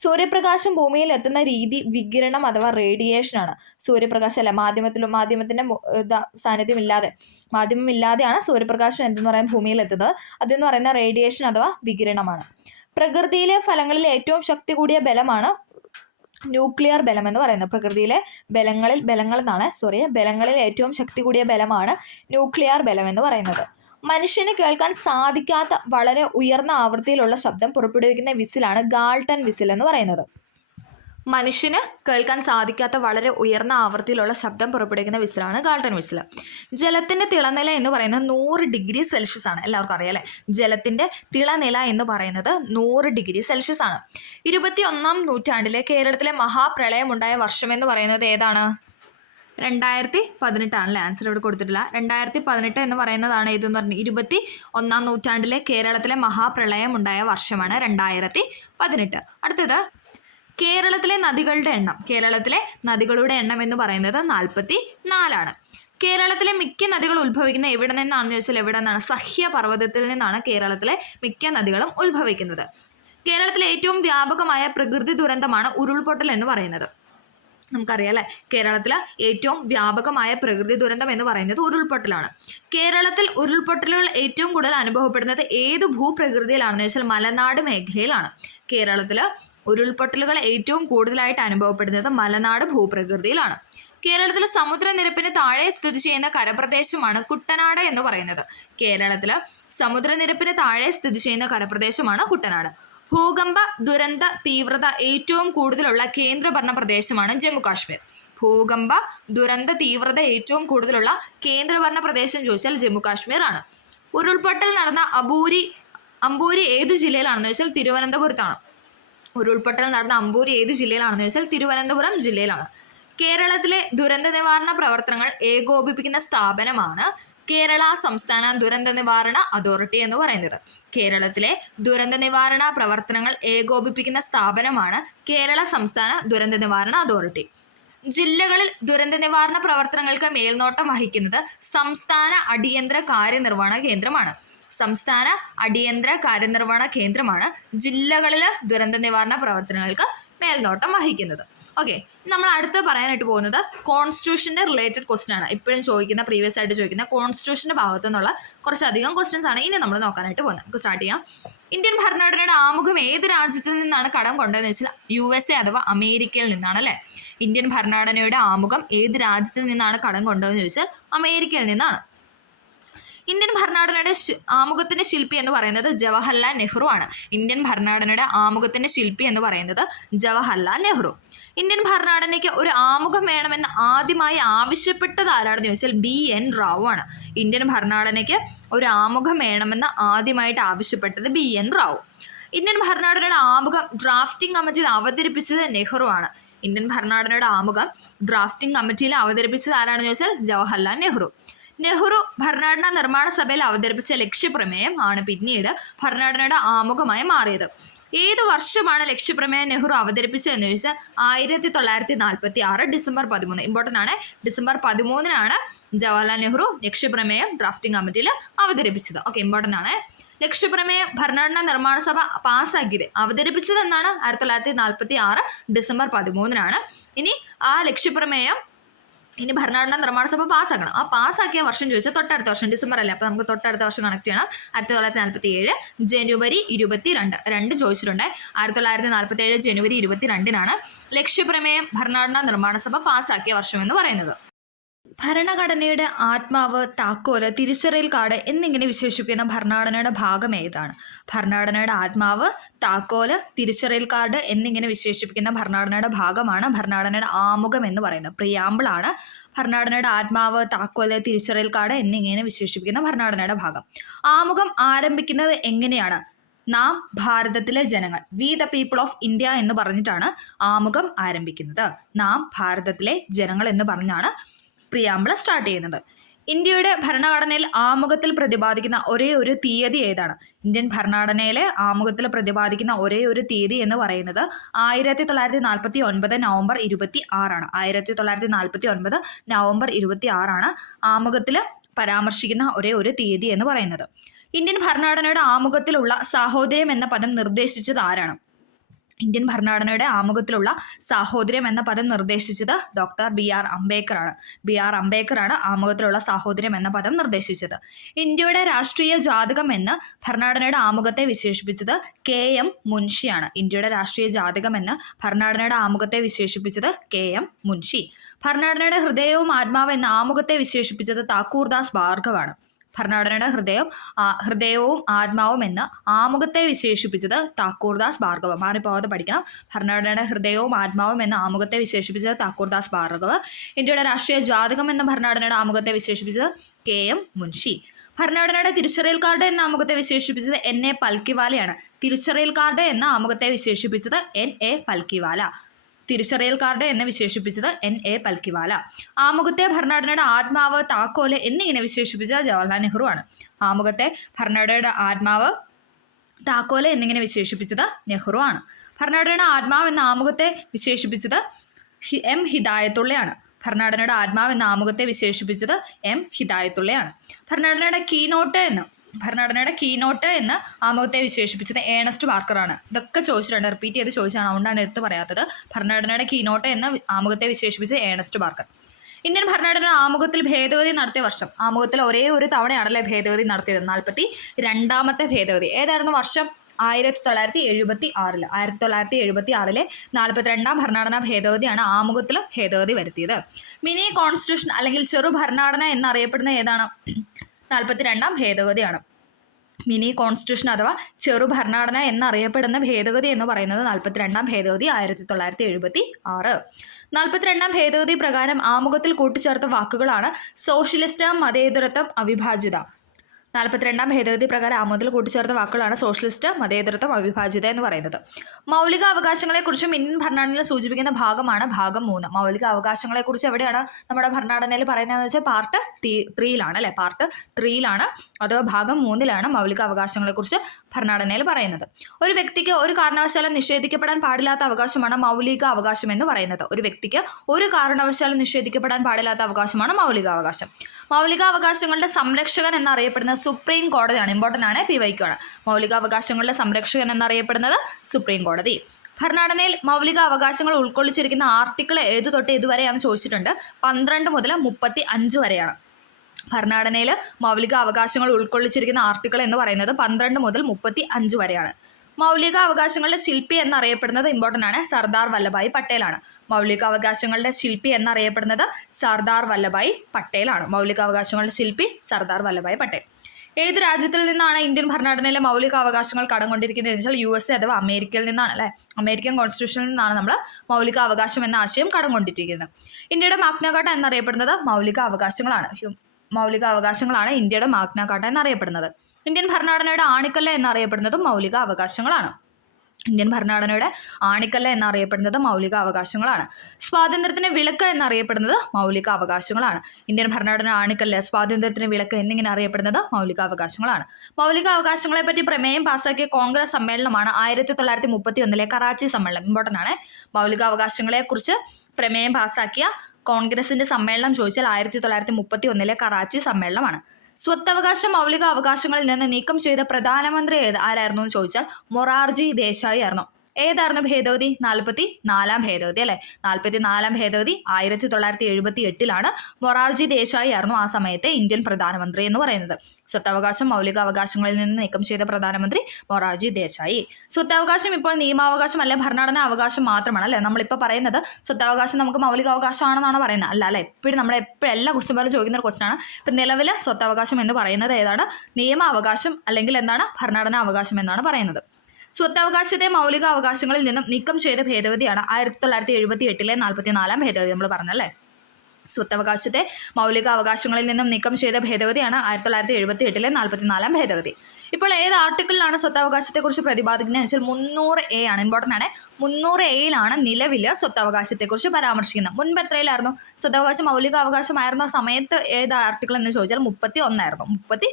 സൂര്യപ്രകാശം ഭൂമിയിൽ എത്തുന്ന രീതി വികിരണം അഥവാ റേഡിയേഷൻ ആണ്. സൂര്യപ്രകാശം അല്ല, മാധ്യമത്തിന്റെ മാധ്യമമില്ലാതെയാണ് സൂര്യപ്രകാശം എന്തെന്ന് പറയാൻ ഭൂമിയിൽ എത്തുന്നത്. അതെന്ന് പറയുന്ന റേഡിയേഷൻ അഥവാ വികിരണമാണ്. പ്രകൃതിയിലെ ഫലങ്ങളിൽ ഏറ്റവും ശക്തി കൂടിയ ബലമാണ് ന്യൂക്ലിയർ ബലം എന്ന് പറയുന്നത്. പ്രകൃതിയിലെ ബലങ്ങളിൽ ഏറ്റവും ശക്തി കൂടിയ ബലമാണ് ന്യൂക്ലിയർ ബലം എന്ന് പറയുന്നത്. മനുഷ്യന് കേൾക്കാൻ സാധിക്കാത്ത വളരെ ഉയർന്ന ആവൃത്തിയിലുള്ള ശബ്ദം പുറപ്പെടുവിക്കുന്ന വിസിലാണ് ഗാൾട്ടൺ വിസിൽ എന്ന് പറയുന്നത്. മനുഷ്യന് കേൾക്കാൻ സാധിക്കാത്ത വളരെ ഉയർന്ന ആവൃത്തിയിലുള്ള ശബ്ദം പുറപ്പെടുവിക്കുന്ന വിസിലാണ് ഗാൾട്ടൺ വിസിൽ. ജലത്തിന്റെ തിളനില എന്ന് പറയുന്നത് 100 ഡിഗ്രി സെൽഷ്യസ് ആണ്. എല്ലാവർക്കും അറിയാം അല്ലേ? ജലത്തിന്റെ തിളനില എന്ന് പറയുന്നത് 100 ഡിഗ്രി സെൽഷ്യസ് ആണ്. 21-ാം നൂറ്റാണ്ടിലെ കേരളത്തിലെ മഹാപ്രളയം ഉണ്ടായ വർഷം എന്ന് പറയുന്നത് ഏതാണ്? 2018 ആണല്ലേ. ആൻസർ ഇവിടെ കൊടുത്തിട്ടില്ല. 2018 എന്ന് പറയുന്നതാണ് ഇതെന്ന് പറഞ്ഞു. 21-ാം നൂറ്റാണ്ടിലെ കേരളത്തിലെ മഹാപ്രളയം ഉണ്ടായ വർഷമാണ് 2018. അടുത്തത് കേരളത്തിലെ നദികളുടെ എണ്ണം. കേരളത്തിലെ നദികളുടെ എണ്ണം എന്ന് പറയുന്നത് 44 കേരളത്തിലെ മിക്ക നദികൾ ഉത്ഭവിക്കുന്ന എവിടെ നിന്നാണെന്ന് ചോദിച്ചാൽ എവിടെ നിന്നാണ്? സഹ്യപർവ്വതത്തിൽ നിന്നാണ് കേരളത്തിലെ മിക്ക നദികളും ഉത്ഭവിക്കുന്നത്. കേരളത്തിലെ ഏറ്റവും വ്യാപകമായ പ്രകൃതി ദുരന്തമാണ് ഉരുൾപൊട്ടൽ എന്ന് പറയുന്നത്. നമുക്കറിയാം അല്ലേ? കേരളത്തിലെ ഏറ്റവും വ്യാപകമായ പ്രകൃതി ദുരന്തം എന്ന് പറയുന്നത് ഉരുൾപൊട്ടലാണ്. കേരളത്തിൽ ഉരുൾപൊട്ടലുകൾ ഏറ്റവും കൂടുതൽ അനുഭവപ്പെടുന്നത് ഏത് ഭൂപ്രകൃതിയിലാണെന്ന് ചോദിച്ചാൽ മലനാട് മേഖലയിലാണ്. കേരളത്തിൽ ഉരുൾപൊട്ടലുകൾ ഏറ്റവും കൂടുതലായിട്ട് അനുഭവപ്പെടുന്നത് മലനാട് ഭൂപ്രകൃതിയിലാണ്. കേരളത്തിലെ സമുദ്രനിരപ്പിന് താഴെ സ്ഥിതി ചെയ്യുന്ന കരപ്രദേശമാണ് കുട്ടനാട് എന്ന് പറയുന്നത്. കേരളത്തിലെ സമുദ്രനിരപ്പിന് താഴെ സ്ഥിതി ചെയ്യുന്ന കരപ്രദേശമാണ് കുട്ടനാട്. ഭൂകമ്പ ദുരന്ത തീവ്രത ഏറ്റവും കൂടുതലുള്ള കേന്ദ്രഭരണ പ്രദേശമാണ് ജമ്മു കാശ്മീർ. ഭൂകമ്പ ദുരന്ത തീവ്രത ഏറ്റവും കൂടുതലുള്ള കേന്ദ്രഭരണ പ്രദേശം ചോദിച്ചാൽ ജമ്മു കാശ്മീർ ആണ്. ഉരുൾപൊട്ടൽ നടന്ന അമ്പൂരി ഏത് ജില്ലയിലാണെന്ന് ചോദിച്ചാൽ തിരുവനന്തപുരത്താണ്. ഉരുൾപൊട്ടൽ നടന്ന അമ്പൂരി ഏത് ജില്ലയിലാണെന്ന് ചോദിച്ചാൽ തിരുവനന്തപുരം ജില്ലയിലാണ്. കേരളത്തിലെ ദുരന്ത നിവാരണ പ്രവർത്തനങ്ങൾ ഏകോപിപ്പിക്കുന്ന സ്ഥാപനമാണ് കേരള സംസ്ഥാന ദുരന്ത നിവാരണ അതോറിറ്റി എന്ന് പറയുന്നത്. കേരളത്തിലെ ദുരന്ത നിവാരണ പ്രവർത്തനങ്ങൾ ഏകോപിപ്പിക്കുന്ന സ്ഥാപനമാണ് കേരള സംസ്ഥാന ദുരന്ത നിവാരണ അതോറിറ്റി. ജില്ലകളിൽ ദുരന്ത നിവാരണ പ്രവർത്തനങ്ങൾക്ക് മേൽനോട്ടം വഹിക്കുന്നത് സംസ്ഥാന അടിയന്തര കാര്യനിർവഹണ കേന്ദ്രമാണ്. സംസ്ഥാന അടിയന്തര കാര്യനിർവഹണ കേന്ദ്രമാണ് ജില്ലകളിലെ ദുരന്ത നിവാരണ പ്രവർത്തനങ്ങൾക്ക് മേൽനോട്ടം വഹിക്കുന്നത്. ഓക്കെ, നമ്മൾ അടുത്ത് പറയാനായിട്ട് പോകുന്നത് കോൺസ്റ്റിറ്റ്യൂഷൻ്റെ റിലേറ്റഡ് ക്വസ്റ്റ്യൻ ആണ്. ഇപ്പോഴും ചോദിക്കുന്ന, പ്രീവിയസ് ആയിട്ട് ചോദിക്കുന്ന കോൺസ്റ്റിറ്റ്യൂഷൻ്റെ ഭാഗത്തു നിന്നുള്ള കുറച്ചധികം ക്വസ്റ്റ്യൻസ് ആണ് ഇനി നമ്മൾ നോക്കാനായിട്ട് പോകുന്നത്. നമുക്ക് സ്റ്റാർട്ട് ചെയ്യാം. ഇന്ത്യൻ ഭരണഘടനയുടെ ആമുഖം ഏത് രാജ്യത്തിൽ നിന്നാണ് കടം കൊണ്ടതെന്ന് വെച്ചാൽ USA അഥവാ അമേരിക്കയിൽ നിന്നാണ് അല്ലേ. ഇന്ത്യൻ ഭരണഘടനയുടെ ആമുഖം ഏത് രാജ്യത്തിൽ നിന്നാണ് കടം കൊണ്ടതെന്ന് ചോദിച്ചാൽ അമേരിക്കയിൽ നിന്നാണ്. ഇന്ത്യൻ ഭരണഘടനയുടെ ആമുഖത്തിന്റെ ശില്പി എന്ന് പറയുന്നത് ജവഹർലാൽ നെഹ്റു ആണ്. ഇന്ത്യൻ ഭരണഘടനയുടെ ആമുഖത്തിന്റെ ശില്പി എന്ന് പറയുന്നത് ജവഹർലാൽ നെഹ്റു. ഇന്ത്യൻ ഭരണഘടനയ്ക്ക് ഒരു ആമുഖം വേണമെന്ന് ആദ്യമായി ആവശ്യപ്പെട്ടത് ആരാണെന്ന് ചോദിച്ചാൽ BN റാവു ആണ്. ഇന്ത്യൻ ഭരണഘടനയ്ക്ക് ഒരു ആമുഖം വേണമെന്ന് ആദ്യമായിട്ട് ആവശ്യപ്പെട്ടത് BN റാവു. ഇന്ത്യൻ ഭരണഘടനയുടെ ആമുഖം ഡ്രാഫ്റ്റിംഗ് കമ്മിറ്റിയിൽ അവതരിപ്പിച്ചത് നെഹ്റു ആണ്. ഇന്ത്യൻ ഭരണഘടനയുടെ ആമുഖം ഡ്രാഫ്റ്റിംഗ് കമ്മിറ്റിയിൽ അവതരിപ്പിച്ചത് ആരാണെന്ന് ചോദിച്ചാൽ ജവഹർലാൽ നെഹ്റു. നെഹ്റു ഭരണഘടനാ നിർമ്മാണ സഭയിൽ അവതരിപ്പിച്ച ലക്ഷ്യപ്രമേയം ആണ് പിന്നീട് ഭരണഘടനയുടെ ആമുഖമായി മാറിയത്. ഏത് വർഷമാണ് ലക്ഷ്യപ്രമേയം നെഹ്റു അവതരിപ്പിച്ചതെന്ന് ചോദിച്ചാൽ 1946 ഡിസംബർ 13. ഇമ്പോർട്ടൻ്റ് ആണ്. ഡിസംബർ 13 ജവഹർലാൽ നെഹ്റു ലക്ഷ്യപ്രമേയം ഡ്രാഫ്റ്റിംഗ് കമ്മിറ്റിയിൽ അവതരിപ്പിച്ചത്. ഓക്കെ, ഇമ്പോർട്ടൻ്റ് ആണ്. ലക്ഷ്യപ്രമേയം ഭരണഘടനാ നിർമ്മാണ സഭ പാസ്സാക്കിയത് അവതരിപ്പിച്ചത് എന്നാണ് 1946 ഡിസംബർ 13. ഇനി ആ ലക്ഷ്യപ്രമേയം ഇനി ഭരണഘടനാ നിർമ്മാണ സഭ പാസ്സാക്കണം. ആ പാസ്സാക്കിയ വർഷം ചോദിച്ചാൽ തൊട്ടടുത്ത വർഷം ഡിസംബർ അല്ലേ, അപ്പോൾ നമുക്ക് തൊട്ടടുത്ത വർഷം കണക്ട് ചെയ്യണം. 1947 ജനുവരി 22 രണ്ട് ചോദിച്ചിട്ടുണ്ട്. 1947 ജനുവരി 22 ലക്ഷ്യപ്രമേയം ഭരണഘടനാ നിർമ്മാണ സഭ പാസ്സാക്കിയ വർഷം എന്ന് പറയുന്നത്. ഭരണഘടനയുടെ ആത്മാവ്, താക്കോല്, തിരിച്ചറിയൽ കാർഡ് എന്നിങ്ങനെ വിശേഷിപ്പിക്കുന്ന ഭരണഘടനയുടെ ഭാഗം ഏതാണ്? ഭരണഘടനയുടെ ആത്മാവ്, താക്കോല്, തിരിച്ചറിയൽ കാർഡ് എന്നിങ്ങനെ വിശേഷിപ്പിക്കുന്ന ഭരണഘടനയുടെ ഭാഗമാണ് ഭരണഘടനയുടെ ആമുഖം എന്ന് പറയുന്നത്. പ്രിയാമ്പിളാണ് ഭരണഘടനയുടെ ആത്മാവ്, താക്കോല്, തിരിച്ചറിയൽ കാർഡ് എന്നിങ്ങനെ വിശേഷിപ്പിക്കുന്ന ഭരണഘടനയുടെ ഭാഗം. ആമുഖം ആരംഭിക്കുന്നത് എങ്ങനെയാണ്? നാം ഭാരതത്തിലെ ജനങ്ങൾ, we the people of India എന്ന് പറഞ്ഞിട്ടാണ് ആമുഖം ആരംഭിക്കുന്നത്. നാം ഭാരതത്തിലെ ജനങ്ങൾ എന്ന് പറഞ്ഞാണ് പ്രിയാമ്പിള സ്റ്റാർട്ട് ചെയ്യുന്നത്. ഇന്ത്യയുടെ ഭരണഘടനയിൽ ആമുഖത്തിൽ പ്രതിപാദിക്കുന്ന ഒരേ ഒരു തീയതി ഏതാണ്? ഇന്ത്യൻ ഭരണഘടനയിലെ ആമുഖത്തിൽ പ്രതിപാദിക്കുന്ന ഒരേ ഒരു തീയതി എന്ന് പറയുന്നത് 1949 നവംബർ 26 1949 നവംബർ 26 ആമുഖത്തിൽ പരാമർശിക്കുന്ന ഒരേ ഒരു തീയതി എന്ന് പറയുന്നത്. ഇന്ത്യൻ ഭരണഘടനയുടെ ആമുഖത്തിലുള്ള സാഹോദര്യം എന്ന പദം നിർദ്ദേശിച്ചത് ആരാണ്? ഇന്ത്യൻ ഭരണഘടനയുടെ ആമുഖത്തിലുള്ള സാഹോദര്യം എന്ന പദം നിർദ്ദേശിച്ചത് ഡോക്ടർ BR അംബേദ്കറാണ്. BR അംബേദ്കറാണ് ആമുഖത്തിലുള്ള സാഹോദര്യം എന്ന പദം നിർദ്ദേശിച്ചത്. ഇന്ത്യയുടെ രാഷ്ട്രീയ ജാതകം എന്ന് ഭരണഘടനയുടെ ആമുഖത്തെ വിശേഷിപ്പിച്ചത് KM മുൻഷിയാണ്. ഇന്ത്യയുടെ രാഷ്ട്രീയ ജാതകം എന്ന് ഭരണഘടനയുടെ ആമുഖത്തെ വിശേഷിപ്പിച്ചത് KM മുൻഷി. ഭരണഘടനയുടെ ഹൃദയവും ആത്മാവും എന്ന ആമുഖത്തെ വിശേഷിപ്പിച്ചത് താക്കൂർദാസ് ഭാർഗവാണ്. ഭരണഘടനയുടെ ഹൃദയവും ആത്മാവും എന്ന് ആമുഖത്തെ വിശേഷിപ്പിച്ചത് താക്കൂർദാസ് ഭാർഗവ. മാറിപ്പോകാതെ പഠിക്കണം. ഭരണഘടനയുടെ ഹൃദയവും ആത്മാവും എന്ന ആമുഖത്തെ വിശേഷിപ്പിച്ചത് താക്കൂർദാസ് ഭാർഗവ. ഇന്ത്യയുടെ രാഷ്ട്രീയ ജാതകം എന്ന ഭരണഘടനയുടെ ആമുഖത്തെ വിശേഷിപ്പിച്ചത് KM മുൻഷി. ഭരണഘടനയുടെ തിരിച്ചറിയൽ കാർഡ് എന്ന ആമുഖത്തെ വിശേഷിപ്പിച്ചത് NA പൽക്കിവാലയാണ്. തിരിച്ചറിയൽ കാർഡ് എന്ന ആമുഖത്തെ വിശേഷിപ്പിച്ചത് NA പൽക്കിവാല. തിരിച്ചറിയൽ കാർഡ് എന്ന് വിശേഷിപ്പിച്ചത് NA പൽക്കിവാല. ആമുഖത്തെ ഭരണഘടനയുടെ ആത്മാവ്, താക്കോല് എന്നിങ്ങനെ വിശേഷിപ്പിച്ചത് ജവഹർലാൽ നെഹ്റു ആണ്. ആമുഖത്തെ ഭരണഘടനയുടെ ആത്മാവ്, താക്കോല് എന്നിങ്ങനെ വിശേഷിപ്പിച്ചത് നെഹ്റു ആണ്. ഭരണഘടനയുടെ ആത്മാവ് എന്ന ആമുഖത്തെ വിശേഷിപ്പിച്ചത് M ഹിദായത്തുള്ളയാണ്. ഭരണഘടനയുടെ ആത്മാവ് എന്ന ആമുഖത്തെ വിശേഷിപ്പിച്ചത് M ഹിദായത്തുള്ളയാണ്. ഭരണഘടനയുടെ കീനോട്ട് എന്ന് ആമുഖത്തെ വിശേഷിപ്പിച്ചത് ഏണസ്റ്റ് പാർക്കറാണ്. ഇതൊക്കെ ചോദിച്ചിട്ടുണ്ട്, റിപ്പീറ്റ് ചെയ്ത് ചോദിച്ചാണ്, അതുകൊണ്ടാണ് എടുത്ത് പറയാത്തത്. ഭരണഘടനയുടെ കീനോട്ട് എന്ന ആമുഖത്തെ വിശേഷിപ്പിച്ചത് ഏണസ്റ്റ് പാർക്കർ. ഇന്ത്യൻ ഭരണഘടന ആമുഖത്തിൽ ഭേദഗതി നടത്തിയ വർഷം? ആമുഖത്തിൽ ഒരേ ഒരു തവണയാണല്ലേ ഭേദഗതി നടത്തിയത്? 42ാമത്തെ ഭേദഗതി. ഏതായിരുന്നു വർഷം? 1976. 1976 42ാം ഭരണഘടനാ ഭേദഗതിയാണ് ആമുഖത്തിൽ ഭേദഗതി വരുത്തിയത്. മിനി കോൺസ്റ്റിറ്റ്യൂഷൻ അല്ലെങ്കിൽ ചെറു ഭരണഘടന എന്നറിയപ്പെടുന്ന ഏതാണ്? 42ാം ഭേദഗതിയാണ്. മിനി കോൺസ്റ്റിറ്റ്യൂഷൻ അഥവാ ചെറു ഭരണഘടന എന്നറിയപ്പെടുന്ന ഭേദഗതി എന്ന് പറയുന്നത് 42ാം ഭേദഗതി 1976. 42ാം ഭേദഗതി പ്രകാരം ആമുഖത്തിൽ കൂട്ടിച്ചേർത്ത വാക്കുകളാണ് സോഷ്യലിസ്റ്റ്, മതേതരത്വം, അവിഭാജിത. 42ാം ഭേദഗതി പ്രകാരം ആമുഖത്തിൽ കൂട്ടിച്ചേർത്ത വാക്കുകളാണ് സോഷ്യലിസ്റ്റ്, മതേതരത്വം, അവിഭാജിത എന്ന് പറയുന്നത്. മൗലിക അവകാശങ്ങളെക്കുറിച്ചും ഇന്ത്യൻ ഭരണഘടനയിൽ സൂചിപ്പിക്കുന്ന ഭാഗമാണ് ഭാഗം 3. മൗലിക അവകാശങ്ങളെക്കുറിച്ച് എവിടെയാണ് നമ്മുടെ ഭരണഘടനയിൽ പറയുന്നതെന്ന് വെച്ചാൽ പാർട്ട് 3യിലാണ് അല്ലേ? പാർട്ട് 3യിലാണ് അഥവാ ഭാഗം 3ലാണ് മൗലിക അവകാശങ്ങളെക്കുറിച്ച് ഭരണഘടനയിൽ പറയുന്നത്. ഒരു വ്യക്തിക്ക് ഒരു കാരണവശാലും നിഷേധിക്കപ്പെടാൻ പാടില്ലാത്ത അവകാശമാണ് മൗലിക അവകാശം എന്ന് പറയുന്നത്. ഒരു വ്യക്തിക്ക് ഒരു കാരണവശാലും നിഷേധിക്കപ്പെടാൻ പാടില്ലാത്ത അവകാശമാണ് മൗലികാവകാശം. മൗലികാവകാശങ്ങളുടെ സംരക്ഷകൻ എന്നറിയപ്പെടുന്നത് സുപ്രീം കോടതിയാണ്. ഇമ്പോർട്ടൻ്റ് ആണ്, PYQ ആണ്. മൗലികാവകാശങ്ങളുടെ സംരക്ഷകൻ എന്നറിയപ്പെടുന്നത് സുപ്രീം കോടതി. ഭരണഘടനയിൽ മൗലിക അവകാശങ്ങൾ ഉൾക്കൊള്ളിച്ചിരിക്കുന്ന ആർട്ടിക്കിൾ ഏതു തൊട്ട് ഇതുവരെയാണെന്ന് ചോദിച്ചിട്ടുണ്ട്. 12 മുതൽ 35 വരെയാണ്. ഭരണഘടനയിൽ മൗലിക അവകാശങ്ങൾ ഉൾക്കൊള്ളിച്ചിരിക്കുന്ന ആർട്ടിക്കിൾ എന്ന് പറയുന്നത് 12 മുതൽ 35 വരെയാണ്. മൗലിക അവകാശങ്ങളുടെ ശില്പി എന്നറിയപ്പെടുന്നത് ഇമ്പോർട്ടൻ്റ് ആണ്, സർദാർ വല്ലഭായ് പട്ടേലാണ്. മൗലിക അവകാശങ്ങളുടെ ശില്പി എന്നറിയപ്പെടുന്നത് സർദാർ വല്ലഭായ് പട്ടേലാണ്. മൗലിക അവകാശങ്ങളുടെ ശില്പി സർദാർ വല്ലഭായ് പട്ടേൽ. ഏത് രാജ്യത്തിൽ നിന്നാണ് ഇന്ത്യൻ ഭരണഘടനയിലെ മൗലിക അവകാശങ്ങൾ കടം കൊണ്ടിരിക്കുന്നത് എന്ന് വെച്ചാൽ USA അഥവാ അമേരിക്കയിൽ നിന്നാണ് അല്ലേ? അമേരിക്കൻ കോൺസ്റ്റിറ്റ്യൂഷനിൽ നിന്നാണ് നമ്മൾ മൗലിക അവകാശം എന്ന ആശയം കടം കൊണ്ടിരിക്കുന്നത്. ഇന്ത്യയുടെ മാഗ്ന കാർട്ട എന്നറിയപ്പെടുന്നത് മൗലിക അവകാശങ്ങളാണ്. മൗലിക അവകാശങ്ങളാണ് ഇന്ത്യയുടെ മാഗ്ന കാർട്ട എന്നറിയപ്പെടുന്നത്. ഇന്ത്യൻ ഭരണഘടനയുടെ ആണിക്കല്ല് എന്നറിയപ്പെടുന്നതും മൗലിക അവകാശങ്ങളാണ്. ഇന്ത്യൻ ഭരണഘടനയുടെ ആണിക്കല്ല് എന്നറിയപ്പെടുന്നത് മൗലിക അവകാശങ്ങളാണ്. സ്വാതന്ത്ര്യത്തിന് വിളക്ക് എന്നറിയപ്പെടുന്നത് മൗലിക അവകാശങ്ങളാണ്. ഇന്ത്യൻ ഭരണഘടന ആണിക്കല്ല്, സ്വാതന്ത്ര്യത്തിന് വിളക്ക് എന്നിങ്ങനെ അറിയപ്പെടുന്നത് മൗലിക അവകാശങ്ങളാണ്. മൗലിക അവകാശങ്ങളെ പറ്റി പ്രമേയം പാസാക്കിയ കോൺഗ്രസ് സമ്മേളനമാണ് 1931 കറാച്ചി സമ്മേളനം. ഇമ്പോർട്ടൻ്റ് ആണ്. മൗലിക അവകാശങ്ങളെ കുറിച്ച് പ്രമേയം പാസാക്കിയ കോൺഗ്രസിന്റെ സമ്മേളനം ചോദിച്ചാൽ 1931 കറാച്ചി സമ്മേളനമാണ്. സ്വത്തവകാശ മൗലിക അവകാശങ്ങളിൽ നിന്ന് നീക്കം ചെയ്ത പ്രധാനമന്ത്രി ആരായിരുന്നു എന്ന് ചോദിച്ചാൽ മൊറാർജി ദേശായി ആയിരുന്നു. ഏതായിരുന്നു ഭേദഗതി? 44 ഭേദഗതി അല്ലെ. 44 ഭേദഗതി 1978 മൊറാർജി ദേശായി ആയിരുന്നു ആ സമയത്തെ ഇന്ത്യൻ പ്രധാനമന്ത്രി എന്ന് പറയുന്നത്. സ്വത്തവകാശം മൗലികാവകാശങ്ങളിൽ നിന്ന് നീക്കം ചെയ്ത പ്രധാനമന്ത്രി മൊറാർജി ദേശായി. സ്വത്തവകാശം ഇപ്പോൾ നിയമാവകാശം അല്ലെ ഭരണഘടനാ അവകാശം മാത്രമാണ് അല്ലെ. നമ്മളിപ്പോൾ പറയുന്നത് സ്വത്തവകാശം നമുക്ക് മൗലികാവകാശമാണെന്നാണ് പറയുന്നത്. അല്ല അല്ലെ. എപ്പോഴും എല്ലാ ക്വസ്റ്റ്യൻ പേപ്പറിലും ചോദിക്കുന്ന ഒരു ക്വസ്റ്റ്യൻ ആണ്. ഇപ്പം നിലവിലെ സ്വത്തവകാശം എന്ന് പറയുന്നത് ഏതാണ്? നിയമാവകാശം അല്ലെങ്കിൽ എന്താണ്? ഭരണഘടനാ അവകാശം എന്നാണ് പറയുന്നത്. സ്വത്തവകാശത്തെ മൗലിക അവകാശങ്ങളിൽ നിന്നും നീക്കം ചെയ്ത ഭേദഗതിയാണ് 1978 44 ഭേദഗതി. നമ്മൾ പറഞ്ഞല്ലേ, സ്വത്തവകാശത്തെ മൗലിക അവകാശങ്ങളിൽ നിന്നും നീക്കം ചെയ്ത ഭേദഗതിയാണ് 1978 44 ഭേദഗതി. ഇപ്പോൾ ഏത് ആർട്ടിക്കിളിലാണ് സ്വത്തവകാശത്തെക്കുറിച്ച് പ്രതിപാദിക്കുന്നത് വെച്ചാൽ 300A ആണ്. ഇമ്പോർട്ടൻ്റ് ആണ്. 300A നിലവിൽ സ്വത്തവകാശത്തെക്കുറിച്ച് പരാമർശിക്കുന്നത്. മുൻപ് എത്രയിലായിരുന്നു? സ്വത്തവകാശം മൗലിക അവകാശമായിരുന്ന സമയത്ത് ഏത് ആർട്ടിക്കിൾ എന്ന് ചോദിച്ചാൽ 31 ആയിരുന്നു. അത്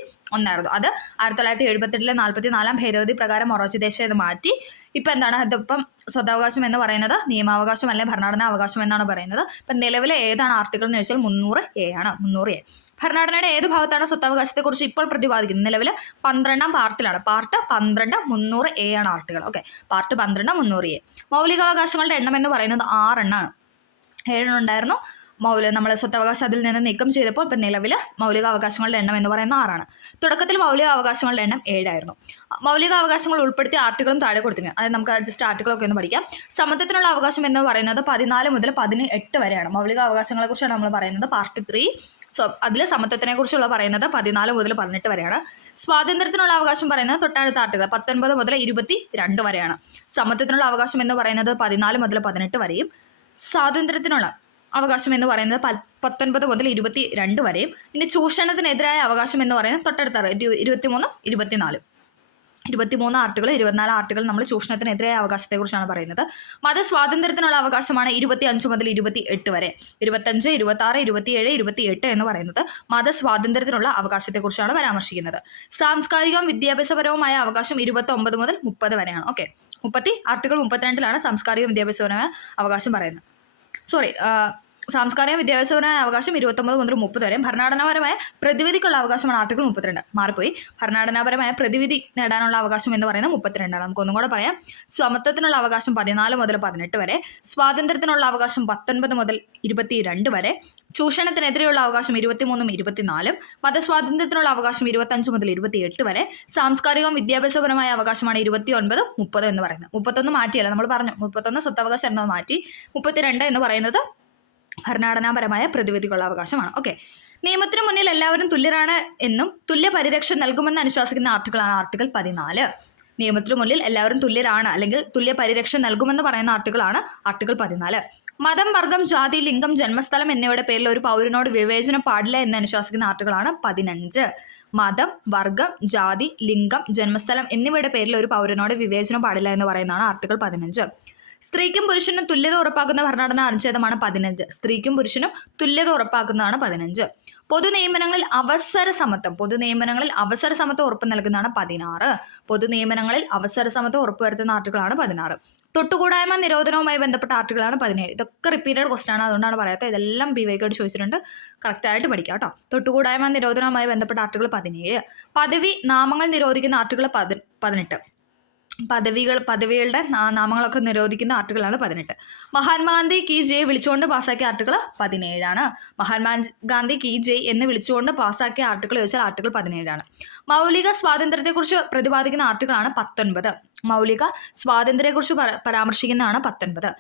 1978 44 ഭേദഗതി പ്രകാരം മൊറാർജി ദേശായി ഇത് മാറ്റി. ഇപ്പം എന്താണ്? ഇതിപ്പം സ്വത്തവകാശം എന്ന് പറയുന്നത് നിയമാവകാശം അല്ലെങ്കിൽ ഭരണഘടനാ അവകാശം എന്നാണ് പറയുന്നത്. ഇപ്പം നിലവിലെ ഏതാണ് ആർട്ടിക്കിൾ എന്ന് ചോദിച്ചാൽ 300A ആണ്. 300A. ഭരണഘടനയുടെ ഏത് ഭാഗത്താണ് സ്വത്തവകാശത്തെക്കുറിച്ച് ഇപ്പോൾ പ്രതിപാദിക്കുന്നത്? നിലവിൽ 12ാം പാർട്ടിലാണ്. പാർട്ട് 12 300A ആണ് ആർട്ടിക്കിൾ. Okay, part 12 300A. മൗലികാവകാശങ്ങളുടെ എണ്ണം എന്ന് പറയുന്നത് 6 എണ്ണമാണ്. 7 ഉണ്ടായിരുന്നു. നമ്മൾ സ്വത്തവകാശം അതിൽ നിന്ന് നീക്കം ചെയ്തപ്പോൾ ഇപ്പം നിലവിൽ മൗലികാവകാശങ്ങളുടെ എണ്ണം എന്ന് പറയുന്നത് 6 ആണ്. തുടക്കത്തിൽ മൗലികാവകാശങ്ങളുടെ എണ്ണം 7 ആയിരുന്നു. മൗലികാവകാശങ്ങൾ ഉൾപ്പെടുത്തിയ ആർട്ടിക്കിളും താഴെ കൊടുത്തിട്ടുണ്ട്. അതായത് നമുക്ക് ജസ്റ്റ് ആർട്ടിക്കിളൊക്കെ ഒന്ന് പഠിക്കാം. സമത്വത്തിനുള്ള അവകാശം എന്ന് പറയുന്നത് 14 മുതൽ 18 വരെയാണ്. മൗലികാവകാശങ്ങളെ കുറിച്ചാണ് നമ്മൾ പറയുന്നത്. പാർട്ട് 3. അതിൽ സമത്വത്തിനെ കുറിച്ചുള്ള പറയുന്നത് 14 മുതൽ 18 വരെയാണ്. സ്വാതന്ത്ര്യത്തിനുള്ള അവകാശം പറയുന്നത് തൊട്ടടുത്ത ആർട്ടിക്കിൾ 19 മുതൽ 22 വരെയാണ്. സമത്വത്തിനുള്ള അവകാശം എന്ന് പറയുന്നത് 14 മുതൽ 18 വരെയും സ്വാതന്ത്ര്യത്തിനുള്ള അവകാശം എന്ന് പറയുന്നത് 19 മുതൽ 22 വരെയും. ഇനി ചൂഷണത്തിനെതിരായ അവകാശം എന്ന് പറയുന്നത് തൊട്ടടുത്ത 23 24 23 ആർട്ടിക്കിൾ 24 ആർട്ടിക്കിൾ നമ്മൾ ചൂഷണത്തിനെതിരായ അവകാശത്തെക്കുറിച്ചാണ് പറയുന്നത്. മതസ്വാതന്ത്ര്യത്തിനുള്ള അവകാശമാണ് 25 മുതൽ 28 വരെ. 25, 26, 27, 28 എന്ന് പറയുന്നത് മതസ്വാതന്ത്ര്യത്തിനുള്ള അവകാശത്തെക്കുറിച്ചാണ് പരാമർശിക്കുന്നത്. സാംസ്കാരികവും വിദ്യാഭ്യാസപരവുമായ അവകാശം 29 മുതൽ 30 വരെയാണ്. ഓക്കെ, ആർട്ടിക്കിൾ 32 സാംസ്കാരിക വിദ്യാഭ്യാസപരമായ അവകാശം പറയുന്നത്. സാംസ്കാരിക വിദ്യാഭ്യാസപരമായ അവകാശം 29 മുതൽ 30 വരെ. ഭരണഘടനാപരമായ പ്രതിവിധിക്കുള്ള അവകാശമാണ് ആർട്ടിക്കിൾ 32. മാറിപ്പോയി. ഭരണഘടനാപരമായ പ്രതിവിധി നേടാനുള്ള അവകാശം എന്ന് പറയുന്നത് 32 ആണ്. നമുക്കൊന്നും കൂടെ പറയാം. സമത്വത്തിനുള്ള അവകാശം 14 മുതൽ 18 വരെ. സ്വാതന്ത്ര്യത്തിനുള്ള അവകാശം 19 മുതൽ 22 വരെ. ചൂഷണത്തിനെതിരെയുള്ള അവകാശം 23 24. മതസ്വാതന്ത്ര്യത്തിനുള്ള അവകാശം 25 മുതൽ 28 വരെ. സാംസ്കാരികവും വിദ്യാഭ്യാസപരമായ അവകാശമാണ് 29 30 എന്ന് പറയുന്നത്. 31 മാറ്റിയല്ല, നമ്മൾ പറഞ്ഞു 31 സ്വത്തവകാശം എന്നത് മാറ്റി. 32 എന്ന് പറയുന്നത് ഭരണഘടനാപരമായ പ്രതിവിധിക്കുള്ള അവകാശമാണ്. ഓക്കെ, നിയമത്തിന് മുന്നിൽ എല്ലാവരും തുല്യരാണ് എന്നും തുല്യ പരിരക്ഷ നൽകുമെന്ന് അനുശാസിക്കുന്ന ആർട്ടിക്കിളാണ് ആർട്ടിക്കിൾ 14. നിയമത്തിന് മുന്നിൽ എല്ലാവരും തുല്യരാണ് അല്ലെങ്കിൽ തുല്യ പരിരക്ഷ നൽകുമെന്ന് പറയുന്ന ആർട്ടിക്കിളാണ് ആർട്ടിക്കിൾ 14. മതം, വർഗം, ജാതി, ലിംഗം, ജന്മസ്ഥലം എന്നിവയുടെ പേരിൽ ഒരു പൗരനോട് വിവേചനം പാടില്ല എന്ന് അനുശാസിക്കുന്ന ആർട്ടിക്കിളാണ് 15. മതം, വർഗം, ജാതി, ലിംഗം, ജന്മസ്ഥലം എന്നിവയുടെ പേരിൽ ഒരു പൗരനോട് വിവേചനം പാടില്ല എന്ന് പറയുന്നതാണ് ആർട്ടിക്കിൾ 15. സ്ത്രീക്കും പുരുഷനും തുല്യത ഉറപ്പാക്കുന്ന ഭരണഘടനാ അനുച്ഛേദമാണ് 15. സ്ത്രീക്കും പുരുഷനും തുല്യത ഉറപ്പാക്കുന്നതാണ് 15. പൊതുനിയമനങ്ങളിൽ അവസര സമത്വം ഉറപ്പ് നൽകുന്നതാണ് 16. പൊതുനിയമനങ്ങളിൽ അവസര സമത്വം ഉറപ്പുവരുത്തുന്ന ആർട്ടിക്കിളാണ് 16. തൊട്ടുകൂടായ്മ നിരോധനവുമായി ബന്ധപ്പെട്ട ആർട്ടിക്കിളാണ് 17. ഇതൊക്കെ റിപ്പീറ്റഡ് ക്വസ്റ്റൻ ആണ്, അതുകൊണ്ടാണ് പറയാത്തത്. ഇതെല്ലാം BYK ചോദിച്ചിട്ടുണ്ട്. കറക്റ്റായിട്ട് പഠിക്കാം കേട്ടോ. തൊട്ടുകൂടായ്മ നിരോധനവുമായി ബന്ധപ്പെട്ട ആർട്ടിക്കിൾ 17. പദവി നാമങ്ങൾ നിരോധിക്കുന്ന ആർട്ടിക്കിൾ 18. പദവികളുടെ നാമങ്ങളൊക്കെ നിരോധിക്കുന്ന ആർട്ടിക്കിളാണ് 18. മഹാത്മാഗാന്ധി കി ജയ് വിളിച്ചുകൊണ്ട് പാസ്സാക്കിയ ആർട്ടിക്കിൾ 17 മഹാത്മാഗാന്ധി കി ജയ് എന്ന് വിളിച്ചുകൊണ്ട് പാസ്സാക്കിയ ആർട്ടിക്കിൾ ചോദിച്ചാൽ ആർട്ടിക്കിൾ 17 മൗലിക സ്വാതന്ത്ര്യത്തെക്കുറിച്ച് പ്രതിപാദിക്കുന്ന ആർട്ടിക്കിളാണ് 19. മൗലിക സ്വാതന്ത്ര്യത്തെക്കുറിച്ച് പരാമർശിക്കുന്നതാണ് 19.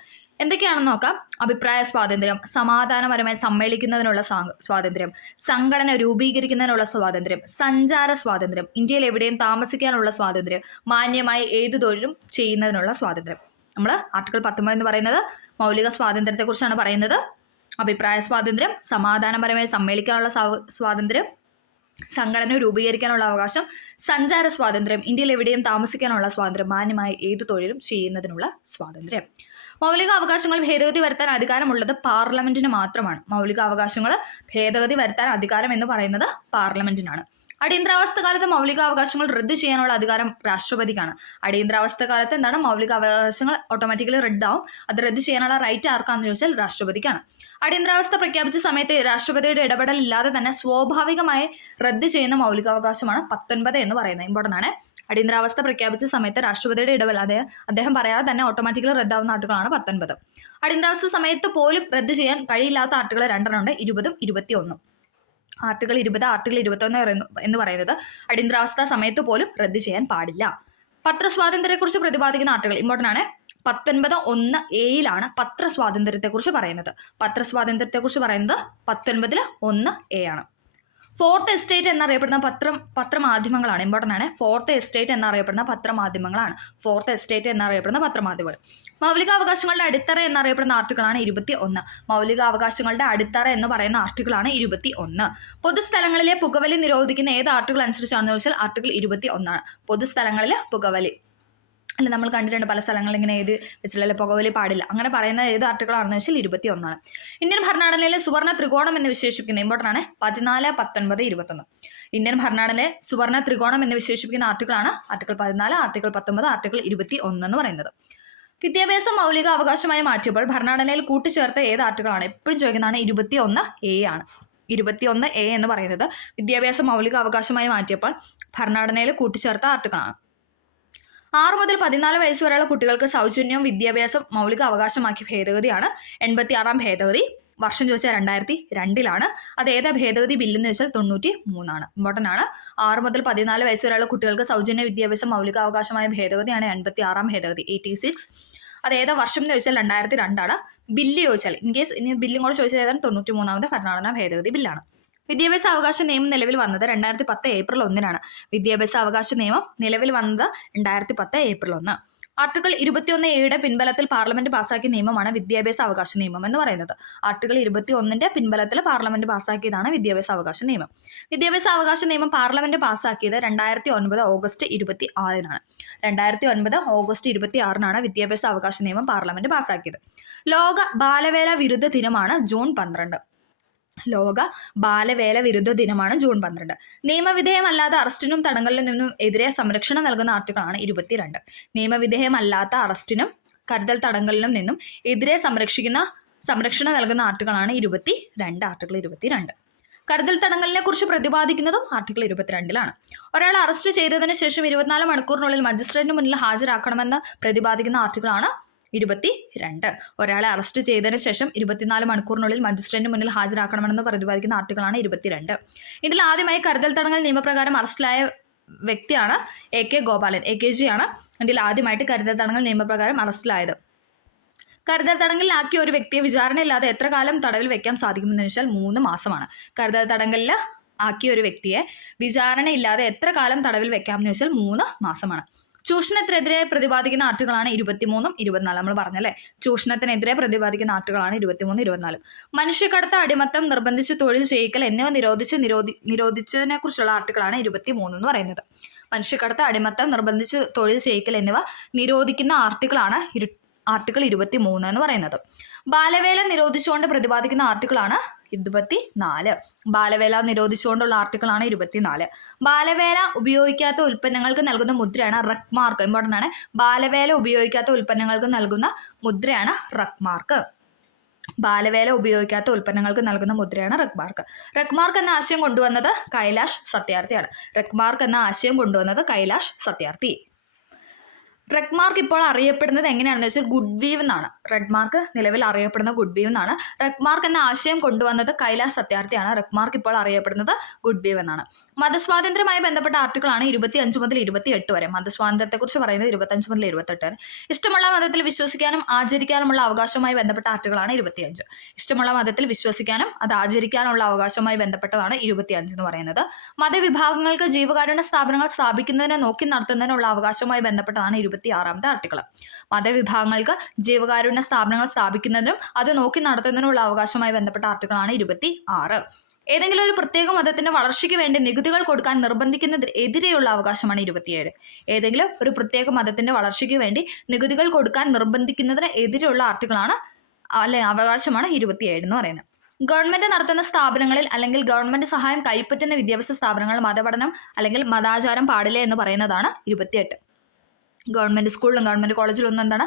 എന്തൊക്കെയാണെന്ന് നോക്കാം. അഭിപ്രായ സ്വാതന്ത്ര്യം, സമാധാനപരമായി സമ്മേളിക്കുന്നതിനുള്ള സ്വാതന്ത്ര്യം, സംഘടന രൂപീകരിക്കുന്നതിനുള്ള സ്വാതന്ത്ര്യം, സഞ്ചാര സ്വാതന്ത്ര്യം, ഇന്ത്യയിൽ എവിടെയും താമസിക്കാനുള്ള സ്വാതന്ത്ര്യം, മാന്യമായി ഏതു തൊഴിലും ചെയ്യുന്നതിനുള്ള സ്വാതന്ത്ര്യം. നമ്മൾ ആർട്ടിക്കിൾ 19 എന്ന് പറയുന്നത് മൗലിക സ്വാതന്ത്ര്യത്തെക്കുറിച്ചാണ് പറയുന്നത്. അഭിപ്രായ സ്വാതന്ത്ര്യം, സമാധാനപരമായി സമ്മേളിക്കാനുള്ള സ്വാതന്ത്ര്യം, സംഘടന രൂപീകരിക്കാനുള്ള അവകാശം, സഞ്ചാര സ്വാതന്ത്ര്യം, ഇന്ത്യയിൽ എവിടെയും താമസിക്കാനുള്ള സ്വാതന്ത്ര്യം, മാന്യമായി ഏതു തൊഴിലും ചെയ്യുന്നതിനുള്ള സ്വാതന്ത്ര്യം. മൗലിക അവകാശങ്ങൾ ഭേദഗതി വരുത്താൻ അധികാരമുള്ളത് പാർലമെന്റിന് മാത്രമാണ്. മൗലിക അവകാശങ്ങൾ ഭേദഗതി വരുത്താൻ അധികാരം എന്ന് പറയുന്നത് പാർലമെന്റിനാണ്. അടിയന്തരാവസ്ഥ കാലത്ത് മൗലികാവകാശങ്ങൾ റദ്ദു ചെയ്യാനുള്ള അധികാരം രാഷ്ട്രപതിക്കാണ്. അടിയന്തരാവസ്ഥ കാലത്ത് എന്താണ് മൗലികാവകാശങ്ങൾ ഓട്ടോമാറ്റിക്കലി റദ്ദാവും. അത് റദ്ദു ചെയ്യാനുള്ള റൈറ്റ് ആർക്കാണെന്ന് ചോദിച്ചാൽ രാഷ്ട്രപതിക്കാണ്. അടിയന്തരാവസ്ഥ പ്രഖ്യാപിച്ച സമയത്ത് രാഷ്ട്രപതിയുടെ ഇടപെടൽ ഇല്ലാതെ തന്നെ സ്വാഭാവികമായി റദ്ദു ചെയ്യുന്ന മൗലികാവകാശമാണ് 19 എന്ന് പറയുന്നത്. ഇമ്പോർട്ടൻ്റ് ആണ്. അടിയന്തരാവസ്ഥ പ്രഖ്യാപിച്ച സമയത്ത് രാഷ്ട്രപതിയുടെ ഇടപെടൽ അദ്ദേഹം പറയാതെ തന്നെ ഓട്ടോമാറ്റിക്കലി റദ്ദാവുന്ന ആർട്ടിക്കിളാണ് 19. അടിയന്തരാവസ്ഥ സമയത്ത് പോലും റദ്ദ് ചെയ്യാൻ കഴിയില്ലാത്ത ആർട്ടിക്കിൾ 2 ഉണ്ട്, 20ഉം 21. ആർട്ടിക്കിൾ 20, ആർട്ടിക്കിൾ 21 എന്ന് പറയുന്നത് അടിയന്തരാവസ്ഥ സമയത്ത് പോലും റദ്ദ് ചെയ്യാൻ പാടില്ല. പത്രസ്വാതന്ത്ര്യത്തെക്കുറിച്ച് പ്രതിപാദിക്കുന്ന ആർട്ടിക്കിൾ ഇമ്പോർട്ടൻ്റ് ആണ്. 19(1)(a)യിലാണ് പത്രസ്വാതന്ത്ര്യത്തെക്കുറിച്ച് പറയുന്നത്. പത്രസ്വാതന്ത്ര്യത്തെക്കുറിച്ച് പറയുന്നത് 19(1)(a) ആണ്. ഫോർത്ത് എസ്റ്റേറ്റ് എന്നറിയപ്പെടുന്ന പത്രമാധ്യമങ്ങളാണ്. ഇമ്പോർട്ടൻ്റ് ആണ്. ഫോർത്ത് എസ്റ്റേറ്റ് എന്നറിയപ്പെടുന്ന പത്രമാധ്യമങ്ങളാണ്. ഫോർത്ത് എസ്റ്റേറ്റ് എന്നറിയപ്പെടുന്ന പത്രമാധ്യമങ്ങൾ. മൗലികാവകാശങ്ങളുടെ അടിത്തറ എന്നറിയപ്പെടുന്ന ആർട്ടിക്കിളാണ് 21. മൗലികാവകാശങ്ങളുടെ അടിത്തറ എന്ന് പറയുന്ന ആർട്ടിക്കിളാണ് 21. പൊതുസ്ഥലങ്ങളിലെ പുകവലി നിരോധിക്കുന്ന ഏത് ആർട്ടിക്കിൾ അനുസരിച്ചാണെന്ന് ചോദിച്ചാൽ ആർട്ടിക്കിൾ 21 ആണ്. പൊതുസ്ഥലങ്ങളിൽ പുകവലി അല്ല, നമ്മൾ കണ്ടിട്ടുണ്ട് പല സ്ഥലങ്ങളിൽ ഇങ്ങനെ ഏത് വെച്ചിട്ടുള്ള പുകവലി പാടില്ല, അങ്ങനെ പറയുന്ന ഏത് ആർട്ടിക്കിളാണെന്ന് വെച്ചാൽ 21 ആണ്. ഇന്ത്യൻ ഭരണഘടനയിലെ സുവർണ്ണ ത്രികോണം എന്ന് വിശേഷിപ്പിക്കുന്ന ഇമ്പോർട്ടൻ്റ് ആണ് 14, 19, 21. ഇന്ത്യൻ ഭരണഘടനയിലെ സുവർണ്ണ ത്രികോണം എന്ന് വിശേഷിപ്പിക്കുന്ന ആർട്ടിക്കിളാണ് ആർട്ടിക്കിൾ 14, ആർട്ടിക്കിൾ 19, ആർട്ടിക്കിൾ 21 എന്ന് പറയുന്നത്. വിദ്യാഭ്യാസം മൗലിക അവകാശമായി മാറ്റിയപ്പോൾ ഭരണഘടനയിൽ കൂട്ടിച്ചേർത്ത ഏത് ആർട്ടിക്കിളാണ്? എപ്പോഴും ചോദിക്കുന്നതാണ്. 21(a) ആണ്. 21(a) എന്ന് പറയുന്നത് വിദ്യാഭ്യാസം മൗലിക അവകാശമായി മാറ്റിയപ്പോൾ ഭരണഘടനയിൽ കൂട്ടിച്ചേർത്ത ആർട്ടിക്കിളാണ്. 6 മുതൽ 14 വയസ്സ് വരെയുള്ള കുട്ടികൾക്ക് സൗജന്യവും വിദ്യാഭ്യാസം മൗലിക അവകാശമാക്കിയ ഭേദഗതിയാണ് 86-ാം ഭേദഗതി. വർഷം ചോദിച്ചാൽ 2002 അത് ഏതാ ഭേദഗതി ബില്ലെന്ന് ചോദിച്ചാൽ 93 ഇമ്പോർട്ടൻ്റ് ആണ്. 6 മുതൽ 14 വയസ്സ് വരെയുള്ള കുട്ടികൾക്ക് സൗജന്യ വിദ്യാഭ്യാസം മൗലിക അവകാശമായ ഭേദഗതിയാണ് 86-ാം ഭേദഗതി 86. അത് ഏതാ വർഷം എന്ന് ചോദിച്ചാൽ 2002. ബില്ല് ചോദിച്ചാൽ ഇൻ കേസ് ഇനി ബില്ലും കൂടെ ചോദിച്ചാൽ ഏതാണ് 93-ാമത്തെ ഭരണഘടനാ ഭേദഗതി ബില്ലാണ്. വിദ്യാഭ്യാസ അവകാശ നിയമം നിലവിൽ വന്നത് 2010 ഏപ്രിൽ 1 വിദ്യാഭ്യാസ അവകാശ നിയമം നിലവിൽ വന്നത് 2010 ഏപ്രിൽ 1. ആർട്ടിക്കിൾ 21(a)യുടെ പിൻബലത്തിൽ പാർലമെന്റ് പാസാക്കിയ നിയമമാണ് വിദ്യാഭ്യാസ അവകാശ നിയമം എന്ന് പറയുന്നത്. ആർട്ടിക്കിൾ 21ന്റെ പിൻബലത്തിൽ പാർലമെന്റ് പാസാക്കിയതാണ് വിദ്യാഭ്യാസ അവകാശ നിയമം. വിദ്യാഭ്യാസ അവകാശ നിയമം പാർലമെന്റ് പാസാക്കിയത് 2009 ഓഗസ്റ്റ് 26 2009 ഓഗസ്റ്റ് 26 വിദ്യാഭ്യാസ അവകാശ നിയമം പാർലമെന്റ് പാസാക്കിയത്. ലോക ബാലവേല വിരുദ്ധ ദിനമാണ് ജൂൺ 12. ലോക ബാലവേല വിരുദ്ധ ദിനമാണ് ജൂൺ 12. നിയമവിധേയമല്ലാത്ത അറസ്റ്റിനും തടങ്കലിൽ നിന്നും എതിരെ സംരക്ഷണം നൽകുന്ന ആർട്ടിക്കിളാണ് 22. നിയമവിധേയമല്ലാത്ത അറസ്റ്റിനും കരുതൽ തടങ്കലിനും നിന്നും എതിരെ സംരക്ഷണം നൽകുന്ന ആർട്ടിക്കിളാണ് 22. ആർട്ടിക്കിൾ 22. കരുതൽ തടങ്കലിനെ കുറിച്ച് പ്രതിപാദിക്കുന്നതും ആർട്ടിക്കിൾ 22-ലാണ്. ഒരാളെ അറസ്റ്റ് ചെയ്തതിനു ശേഷം 24 മണിക്കൂറിനുള്ളിൽ മജിസ്ട്രേറ്റിന് മുന്നിൽ ഹാജരാക്കണമെന്ന് പ്രതിപാദിക്കുന്ന ആർട്ടിക്കിളാണ് 22. ഒരാളെ അറസ്റ്റ് ചെയ്തതിനു ശേഷം 24 മണിക്കൂറിനുള്ളിൽ മജിസ്ട്രേറ്റിന് മുന്നിൽ ഹാജരാക്കണമെന്ന് പ്രതിപാദിക്കുന്ന ആർട്ടിക്കിളാണ് 22. ഇതിൽ ആദ്യമായി കരുതൽ തടങ്കൽ നിയമപ്രകാരം അറസ്റ്റിലായ വ്യക്തിയാണ് AK ഗോപാലൻ. AKG ആണ് ഇതിൽ ആദ്യമായിട്ട് കരുതൽ തടങ്കൽ നിയമപ്രകാരം അറസ്റ്റിലായത്. കരുതൽ തടങ്കലിലാക്കിയ ഒരു വ്യക്തിയെ വിചാരണയില്ലാതെ എത്ര കാലം തടവിൽ വെക്കാൻ സാധിക്കുമെന്ന് വെച്ചാൽ 3 മാസമാണ്. കരുതൽ തടങ്കലിൽ ആക്കിയ ഒരു വ്യക്തിയെ വിചാരണയില്ലാതെ എത്ര കാലം തടവിൽ വെക്കാമെന്ന് വെച്ചാൽ 3 മാസമാണ്. ചൂഷണത്തിനെതിരെ പ്രതിപാദിക്കുന്ന ആർട്ടിക്കിളാണ് 23ഉം 24. നമ്മൾ പറഞ്ഞല്ലേ, ചൂഷണത്തിനെതിരെ പ്രതിപാദിക്കുന്ന ആർട്ടിക്കിളാണ് 23, 24. മനുഷ്യക്കടത്ത്, അടിമത്തം, നിർബന്ധിച്ച് തൊഴിൽ ചെയ്യിക്കൽ എന്നിവ നിരോധിച്ചതിനെ കുറിച്ചുള്ള ആർട്ടിക്കിളാണ് 23 എന്ന് പറയുന്നത്. മനുഷ്യക്കടത്ത്, അടിമത്തം, നിർബന്ധിച്ച് തൊഴിൽ ചെയ്യിക്കൽ എന്നിവ നിരോധിക്കുന്ന ആർട്ടിക്കിളാണ് ആർട്ടിക്കിൾ 23 എന്ന് പറയുന്നത്. ബാലവേല നിരോധിച്ചുകൊണ്ട് പ്രതിപാദിക്കുന്ന ആർട്ടിക്കിളാണ് 24. ബാലവേല നിരോധിച്ചുകൊണ്ടുള്ള ആർട്ടിക്കിളാണ് 24. ബാലവേല ഉപയോഗിക്കാത്ത ഉൽപ്പന്നങ്ങൾക്ക് നൽകുന്ന മുദ്രയാണ് റക് മാർക്ക്. ഇമ്പോർട്ടൻ്റ് ആണ്. ബാലവേല ഉപയോഗിക്കാത്ത ഉൽപ്പന്നങ്ങൾക്ക് നൽകുന്ന മുദ്രയാണ് റക് മാർക്ക്. ബാലവേല ഉപയോഗിക്കാത്ത ഉൽപ്പന്നങ്ങൾക്ക് നൽകുന്ന മുദ്രയാണ് റക് മാർക്ക്. റക് മാർക്ക് എന്ന ആശയം കൊണ്ടുവന്നത് കൈലാഷ് സത്യാർത്ഥിയാണ്. റക് മാർക്ക് എന്ന ആശയം കൊണ്ടുവന്നത് കൈലാഷ് സത്യാർത്ഥി. റെഡ് മാർക്ക് ഇപ്പോൾ അറിയപ്പെടുന്നത് എങ്ങനെയാണെന്ന് വെച്ചാൽ ഗുഡ് വീവ് എന്നാണ്. റെഡ് മാർക്ക് നിലവിൽ അറിയപ്പെടുന്ന ഗുഡ് വീവ് എന്നാണ്. റെഡ് മാർക്ക് എന്ന ആശയം കൊണ്ടുവന്നത് കൈലാഷ് സത്യാർത്ഥിയാണ്. റെഡ് മാർക്ക് ഇപ്പോൾ അറിയപ്പെടുന്നത് ഗുഡ് വീവ് എന്നാണ്. മതസ്വാതന്ത്ര്യവുമായി ബന്ധപ്പെട്ട ആർട്ടിക്കിളാണ് 25 മുതൽ 28 വരെ. മതസ്വാതന്ത്ര്യത്തെക്കുറിച്ച് പറയുന്നത് 25 മുതൽ 28 വരെ. ഇഷ്ടമുള്ള മതത്തിൽ വിശ്വസിക്കാനും ആചരിക്കാനുമുള്ള അവകാശവുമായി ബന്ധപ്പെട്ട ആർട്ടിക്കിളാണ് 25. ഇഷ്ടമുള്ള മതത്തിൽ വിശ്വസിക്കാനും അത് ആചരിക്കാനുള്ള അവകാശവുമായി ബന്ധപ്പെട്ടതാണ് 25 എന്ന് പറയുന്നത്. മതവിഭാഗങ്ങൾക്ക് ജീവകാരുണ്യ സ്ഥാപനങ്ങൾ സ്ഥാപിക്കുന്നതിന് നോക്കി നടത്തുന്നതിനുള്ള അവകാശവുമായി ബന്ധപ്പെട്ടതാണ് 26-ാമത്തെ ആർട്ടിക്കിൾ. മതവിഭാഗങ്ങൾക്ക് ജീവകാരുണ്യ സ്ഥാപനങ്ങൾ സ്ഥാപിക്കുന്നതിനും അത് നോക്കി നടത്തുന്നതിനുള്ള അവകാശവുമായി ബന്ധപ്പെട്ട ആർട്ടിക്കിളാണ് 26. ഏതെങ്കിലും ഒരു പ്രത്യേക മതത്തിന്റെ വളർച്ചയ്ക്ക് വേണ്ടി നികുതികൾ കൊടുക്കാൻ നിർബന്ധിക്കുന്നതിന് എതിരെയുള്ള അവകാശമാണ് 27. ഏതെങ്കിലും ഒരു പ്രത്യേക മതത്തിന്റെ വളർച്ചയ്ക്ക് വേണ്ടി നികുതികൾ കൊടുക്കാൻ നിർബന്ധിക്കുന്നതിന് എതിരെയുള്ള ആർട്ടിക്കിളാണ് അവകാശമാണ് 27 എന്ന് പറയുന്നത്. ഗവൺമെന്റ് നടത്തുന്ന സ്ഥാപനങ്ങളിൽ അല്ലെങ്കിൽ ഗവൺമെന്റ് സഹായം കൈപ്പറ്റുന്ന വിദ്യാഭ്യാസ സ്ഥാപനങ്ങൾ മതപഠനം അല്ലെങ്കിൽ മതാചാരം പാടില്ല എന്ന് പറയുന്നതാണ് 28. ഗവൺമെന്റ് സ്കൂളിലും ഗവൺമെന്റ് കോളേജിലും ഒന്നും എന്താണ്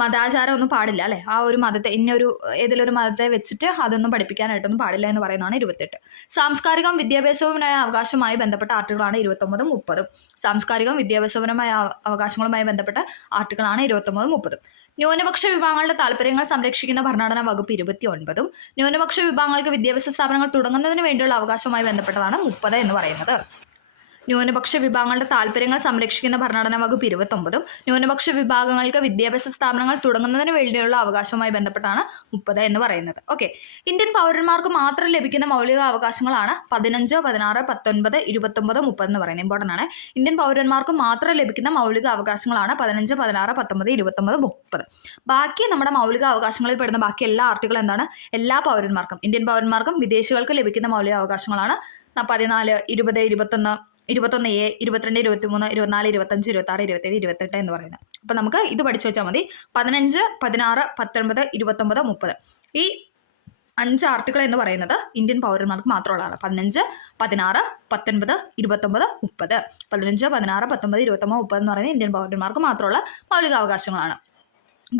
മതാചാരം ഒന്നും പാടില്ല അല്ലേ, ആ ഒരു മതത്തെ ഇന്നൊരു ഏതെങ്കിലും ഒരു മതത്തെ വെച്ചിട്ട് അതൊന്നും പഠിപ്പിക്കാനായിട്ടൊന്നും പാടില്ല എന്ന് പറയുന്നതാണ് 28. സാംസ്കാരികവും വിദ്യാഭ്യാസവുമായ അവകാശവുമായി ബന്ധപ്പെട്ട ആർട്ടിക്കിളാണ് 29, 30. സാംസ്കാരികവും വിദ്യാഭ്യാസപരമായ അവകാശങ്ങളുമായി ബന്ധപ്പെട്ട ആർട്ടിക്കിളാണ് 29, 30. ന്യൂനപക്ഷ വിഭാഗങ്ങളുടെ താല്പര്യങ്ങൾ സംരക്ഷിക്കുന്ന ഭരണഘടനാ വകുപ്പ് 29. ന്യൂനപക്ഷ വിഭാഗങ്ങൾക്ക് വിദ്യാഭ്യാസ സ്ഥാപനങ്ങൾ തുടങ്ങുന്നതിന് വേണ്ടിയുള്ള അവകാശവുമായി ബന്ധപ്പെട്ടതാണ് 30 എന്ന് പറയുന്നത്. ന്യൂനപക്ഷ വിഭാഗങ്ങളുടെ താല്പര്യങ്ങൾ സംരക്ഷിക്കുന്ന ഭരണഘടനാ വകുപ്പ് 29. ന്യൂനപക്ഷ വിഭാഗങ്ങൾക്ക് വിദ്യാഭ്യാസ സ്ഥാപനങ്ങൾ തുടങ്ങുന്നതിന് വേണ്ടിയുള്ള അവകാശവുമായി ബന്ധപ്പെട്ടാണ് 30 എന്ന് പറയുന്നത്. ഓക്കെ, ഇന്ത്യൻ പൗരന്മാർക്ക് മാത്രം ലഭിക്കുന്ന മൗലിക അവകാശങ്ങളാണ് 15, 16, 19, 29, 30 എന്ന് പറയുന്നത്. ഇമ്പോർട്ടൻ്റ് ആണ്. ഇന്ത്യൻ പൗരന്മാർക്ക് മാത്രം ലഭിക്കുന്ന മൗലിക അവകാശങ്ങളാണ് 15, 16, 19, 29, 30. ബാക്കി നമ്മുടെ മൗലിക അവകാശങ്ങളിൽ പെടുന്ന ബാക്കി എല്ലാ ആർട്ടിക്കിളും എന്താണ്? എല്ലാ പൗരന്മാർക്കും, ഇന്ത്യൻ പൗരന്മാർക്കും വിദേശികൾക്ക് ലഭിക്കുന്ന മൗലിക അവകാശങ്ങളാണ് 14, 20, 21, 21A, 22, 23, 24, 25, 26, 27, 28 എന്ന് പറയുന്നത്. അപ്പം നമുക്ക് ഇത് പഠിച്ചു വെച്ചാൽ മതി. 15, 16, 19, 29, 30 ഈ 5 ആർട്ടിക്കിൾ എന്ന് പറയുന്നത് ഇന്ത്യൻ പൗരന്മാർക്ക് മാത്രമുള്ളതാണ്. 15, 16, 19, 29, 30. 15, 16, 19, 29, 30 എന്ന് പറയുന്നത് ഇന്ത്യൻ പൗരന്മാർക്ക് മാത്രമുള്ള മൗലികാവകാശങ്ങളാണ്.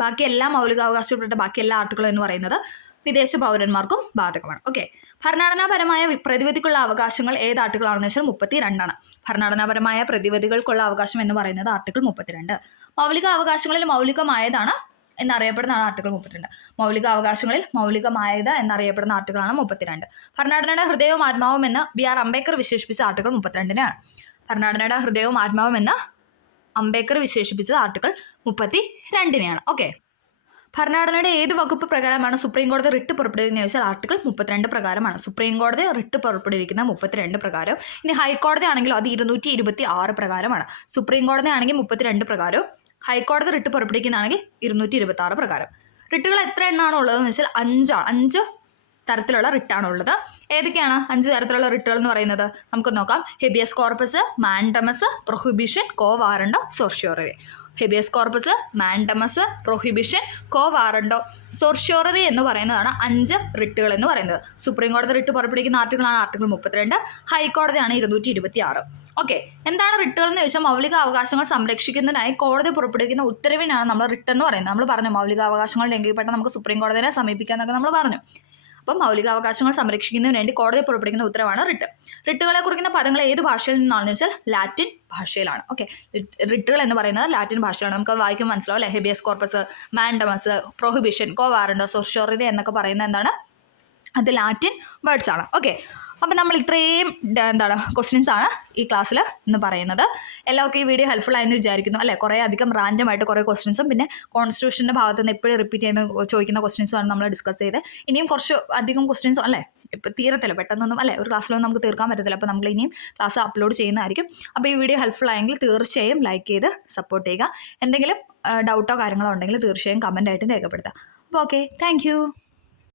ബാക്കി എല്ലാ മൗലികാവകാശപ്പെട്ട ബാക്കി എല്ലാ ആർട്ടിക്കിളും എന്ന് പറയുന്നത് വിദേശ പൗരന്മാർക്കും ബാധകമാണ്. ഓക്കെ, ഭരണഘടനാപരമായ പ്രതിവിധിക്കുള്ള അവകാശങ്ങൾ ഏത് ആർട്ടിക്കിളാണെന്ന് വെച്ചാൽ 32 ഭരണഘടനാപരമായ പ്രതിവിധികൾക്കുള്ള അവകാശം എന്ന് പറയുന്നത് ആർട്ടിക്കിൾ 32. മൗലിക അവകാശങ്ങളിൽ മൗലികമായതാണ് എന്നറിയപ്പെടുന്നതാണ് ആർട്ടിക്കിൾ 32. മൗലിക അവകാശങ്ങളിൽ മൗലികമായത് എന്നറിയപ്പെടുന്ന ആർട്ടിക്കിളാണ് 32. ഭരണഘടനയുടെ ഹൃദയവും ആത്മാവും എന്ന് BR അംബേദ്കർ വിശേഷിപ്പിച്ച ആർട്ടിക്കിൾ 32 ഭരണഘടനയുടെ ഹൃദയവും ആത്മാവും എന്ന് അംബേദ്കർ വിശേഷിപ്പിച്ചത് ആർട്ടിക്കിൾ 32. ഓക്കെ, ഭരണഘടനയുടെ ഏത് വകുപ്പ് പ്രകാരമാണ് സുപ്രീം കോടതി റിട്ട് പുറപ്പെടുവിക്കുന്നത് ചോദിച്ചാൽ ആർട്ടിക്കിൾ 32 പ്രകാരമാണ്. സുപ്രീം കോടതി റിട്ട് പുറപ്പെടുവിക്കുന്ന 32 പ്രകാരം. ഇനി ഹൈക്കോടതി ആണെങ്കിലും അത് 226 പ്രകാരമാണ്. സുപ്രീം കോടതി ആണെങ്കിൽ 32 പ്രകാരവും ഹൈക്കോടതി റിട്ട് പുറപ്പെടുവിക്കുന്നതാണെങ്കിൽ 226 പ്രകാരം. റിട്ടുകൾ എത്ര എണ്ണമാണ് ഉള്ളതെന്ന് വെച്ചാൽ 5 തരത്തിലുള്ള റിട്ടാണുള്ളത്. ഏതൊക്കെയാണ് 5 തരത്തിലുള്ള റിട്ടുകൾ എന്ന് പറയുന്നത്? നമുക്ക് നോക്കാം. Habeas corpus, mandamus, prohibition, quo warranto, certiorari. Habeas corpus, mandamus, prohibition, quo warranto, certiorari എന്ന് പറയുന്നതാണ് 5 റിട്ടുകൾ എന്ന് പറയുന്നത്. സുപ്രീം കോടതി റിട്ട് പുറപ്പെടുവിക്കുന്ന ആർട്ടിക്കിളാണ് ആർട്ടിക്കിൾ 32. ഹൈക്കോടതിയാണ് 226. ഓക്കെ, എന്താണ് റിട്ടുകൾ എന്ന് ചോദിച്ചാൽ മൗലിക അവകാശങ്ങൾ സംരക്ഷിക്കുന്നതിനായി കോടതി പുറപ്പെടുവിക്കുന്ന ഉത്തരവിനാണ് നമ്മൾ റിട്ട് എന്ന് പറയുന്നത്. നമ്മൾ പറഞ്ഞു മൗലിക അവകാശങ്ങൾ ലംഘിക്കപ്പെട്ട നമുക്ക് സുപ്രീം കോടതിയെ സമീപിക്കാന്നൊക്കെ നമ്മൾ പറഞ്ഞു. അപ്പം മൗലികാവകാശങ്ങൾ സംരക്ഷിക്കുന്നതിന് വേണ്ടി കോടതി പുറപ്പെടുവിക്കുന്ന ഉത്തരവാണ് റിട്ട്. റിട്ടുകളെ കുറിക്കുന്ന പദങ്ങൾ ഏത് ഭാഷയിൽ നിന്നാണെന്ന് വെച്ചാൽ ലാറ്റിൻ ഭാഷയിലാണ്. ഓക്കെ, റിട്ടുകൾ എന്ന് പറയുന്നത് ലാറ്റിൻ ഭാഷയിലാണ്. നമുക്ക് വായിക്കുമ്പോൾ മനസ്സിലാവും അല്ലേ? Habeas corpus, mandamus, prohibition, quo warranto, certiorari എന്നൊക്കെ പറയുന്നത് എന്താണ്? അത് ലാറ്റിൻ വേർഡ്സ് ആണ്. ഓക്കെ, അപ്പം നമ്മൾ ഇത്രയും ക്വസ്റ്റ്യൻസ് ആണ് ഈ ക്ലാസ്സിൽ ഇന്ന് പറയുന്നത്. എല്ലാവർക്കും ഈ വീഡിയോ ഹെൽപ്ഫുൾ ആയെന്ന് വിചാരിക്കുന്നു അല്ലേ? കുറേ അധികം റാൻഡമായിട്ട് കുറേ ക്വസ്റ്റ്യൻസും പിന്നെ കോൺസ്റ്റിറ്റ്യൂഷൻ്റെ ഭാഗത്ത് നിന്ന് എപ്പോഴും റിപ്പീറ്റ് ചെയ്യുന്ന ചോദിക്കുന്ന ക്വസ്റ്റ്യൻസുമാണ് നമ്മൾ ഡിസ്കസ് ചെയ്ത്. ഇനിയും കുറച്ച് അധികം ക്വസ്റ്റ്യൻസും അല്ലേ, ഇപ്പോൾ തീരത്തില്ല പെട്ടെന്നൊന്നും അല്ലേ, ഒരു ക്ലാസ്സിലൊന്നും നമുക്ക് തീർക്കാൻ പറ്റത്തില്ല. അപ്പോൾ നമ്മൾ ഇനിയും ക്ലാസ് അപ്ലോഡ് ചെയ്യുന്നതായിരിക്കും. അപ്പോൾ ഈ വീഡിയോ ഹെൽപ്ഫുൾ ആയെങ്കിൽ തീർച്ചയായും ലൈക്ക് ചെയ്ത് സപ്പോർട്ട് ചെയ്യുക. എന്തെങ്കിലും ഡൗട്ടോ കാര്യങ്ങളോ ഉണ്ടെങ്കിൽ തീർച്ചയായും കമൻ്റ് ആയിട്ട് രേഖപ്പെടുത്തുക. അപ്പോൾ ഓക്കെ, താങ്ക്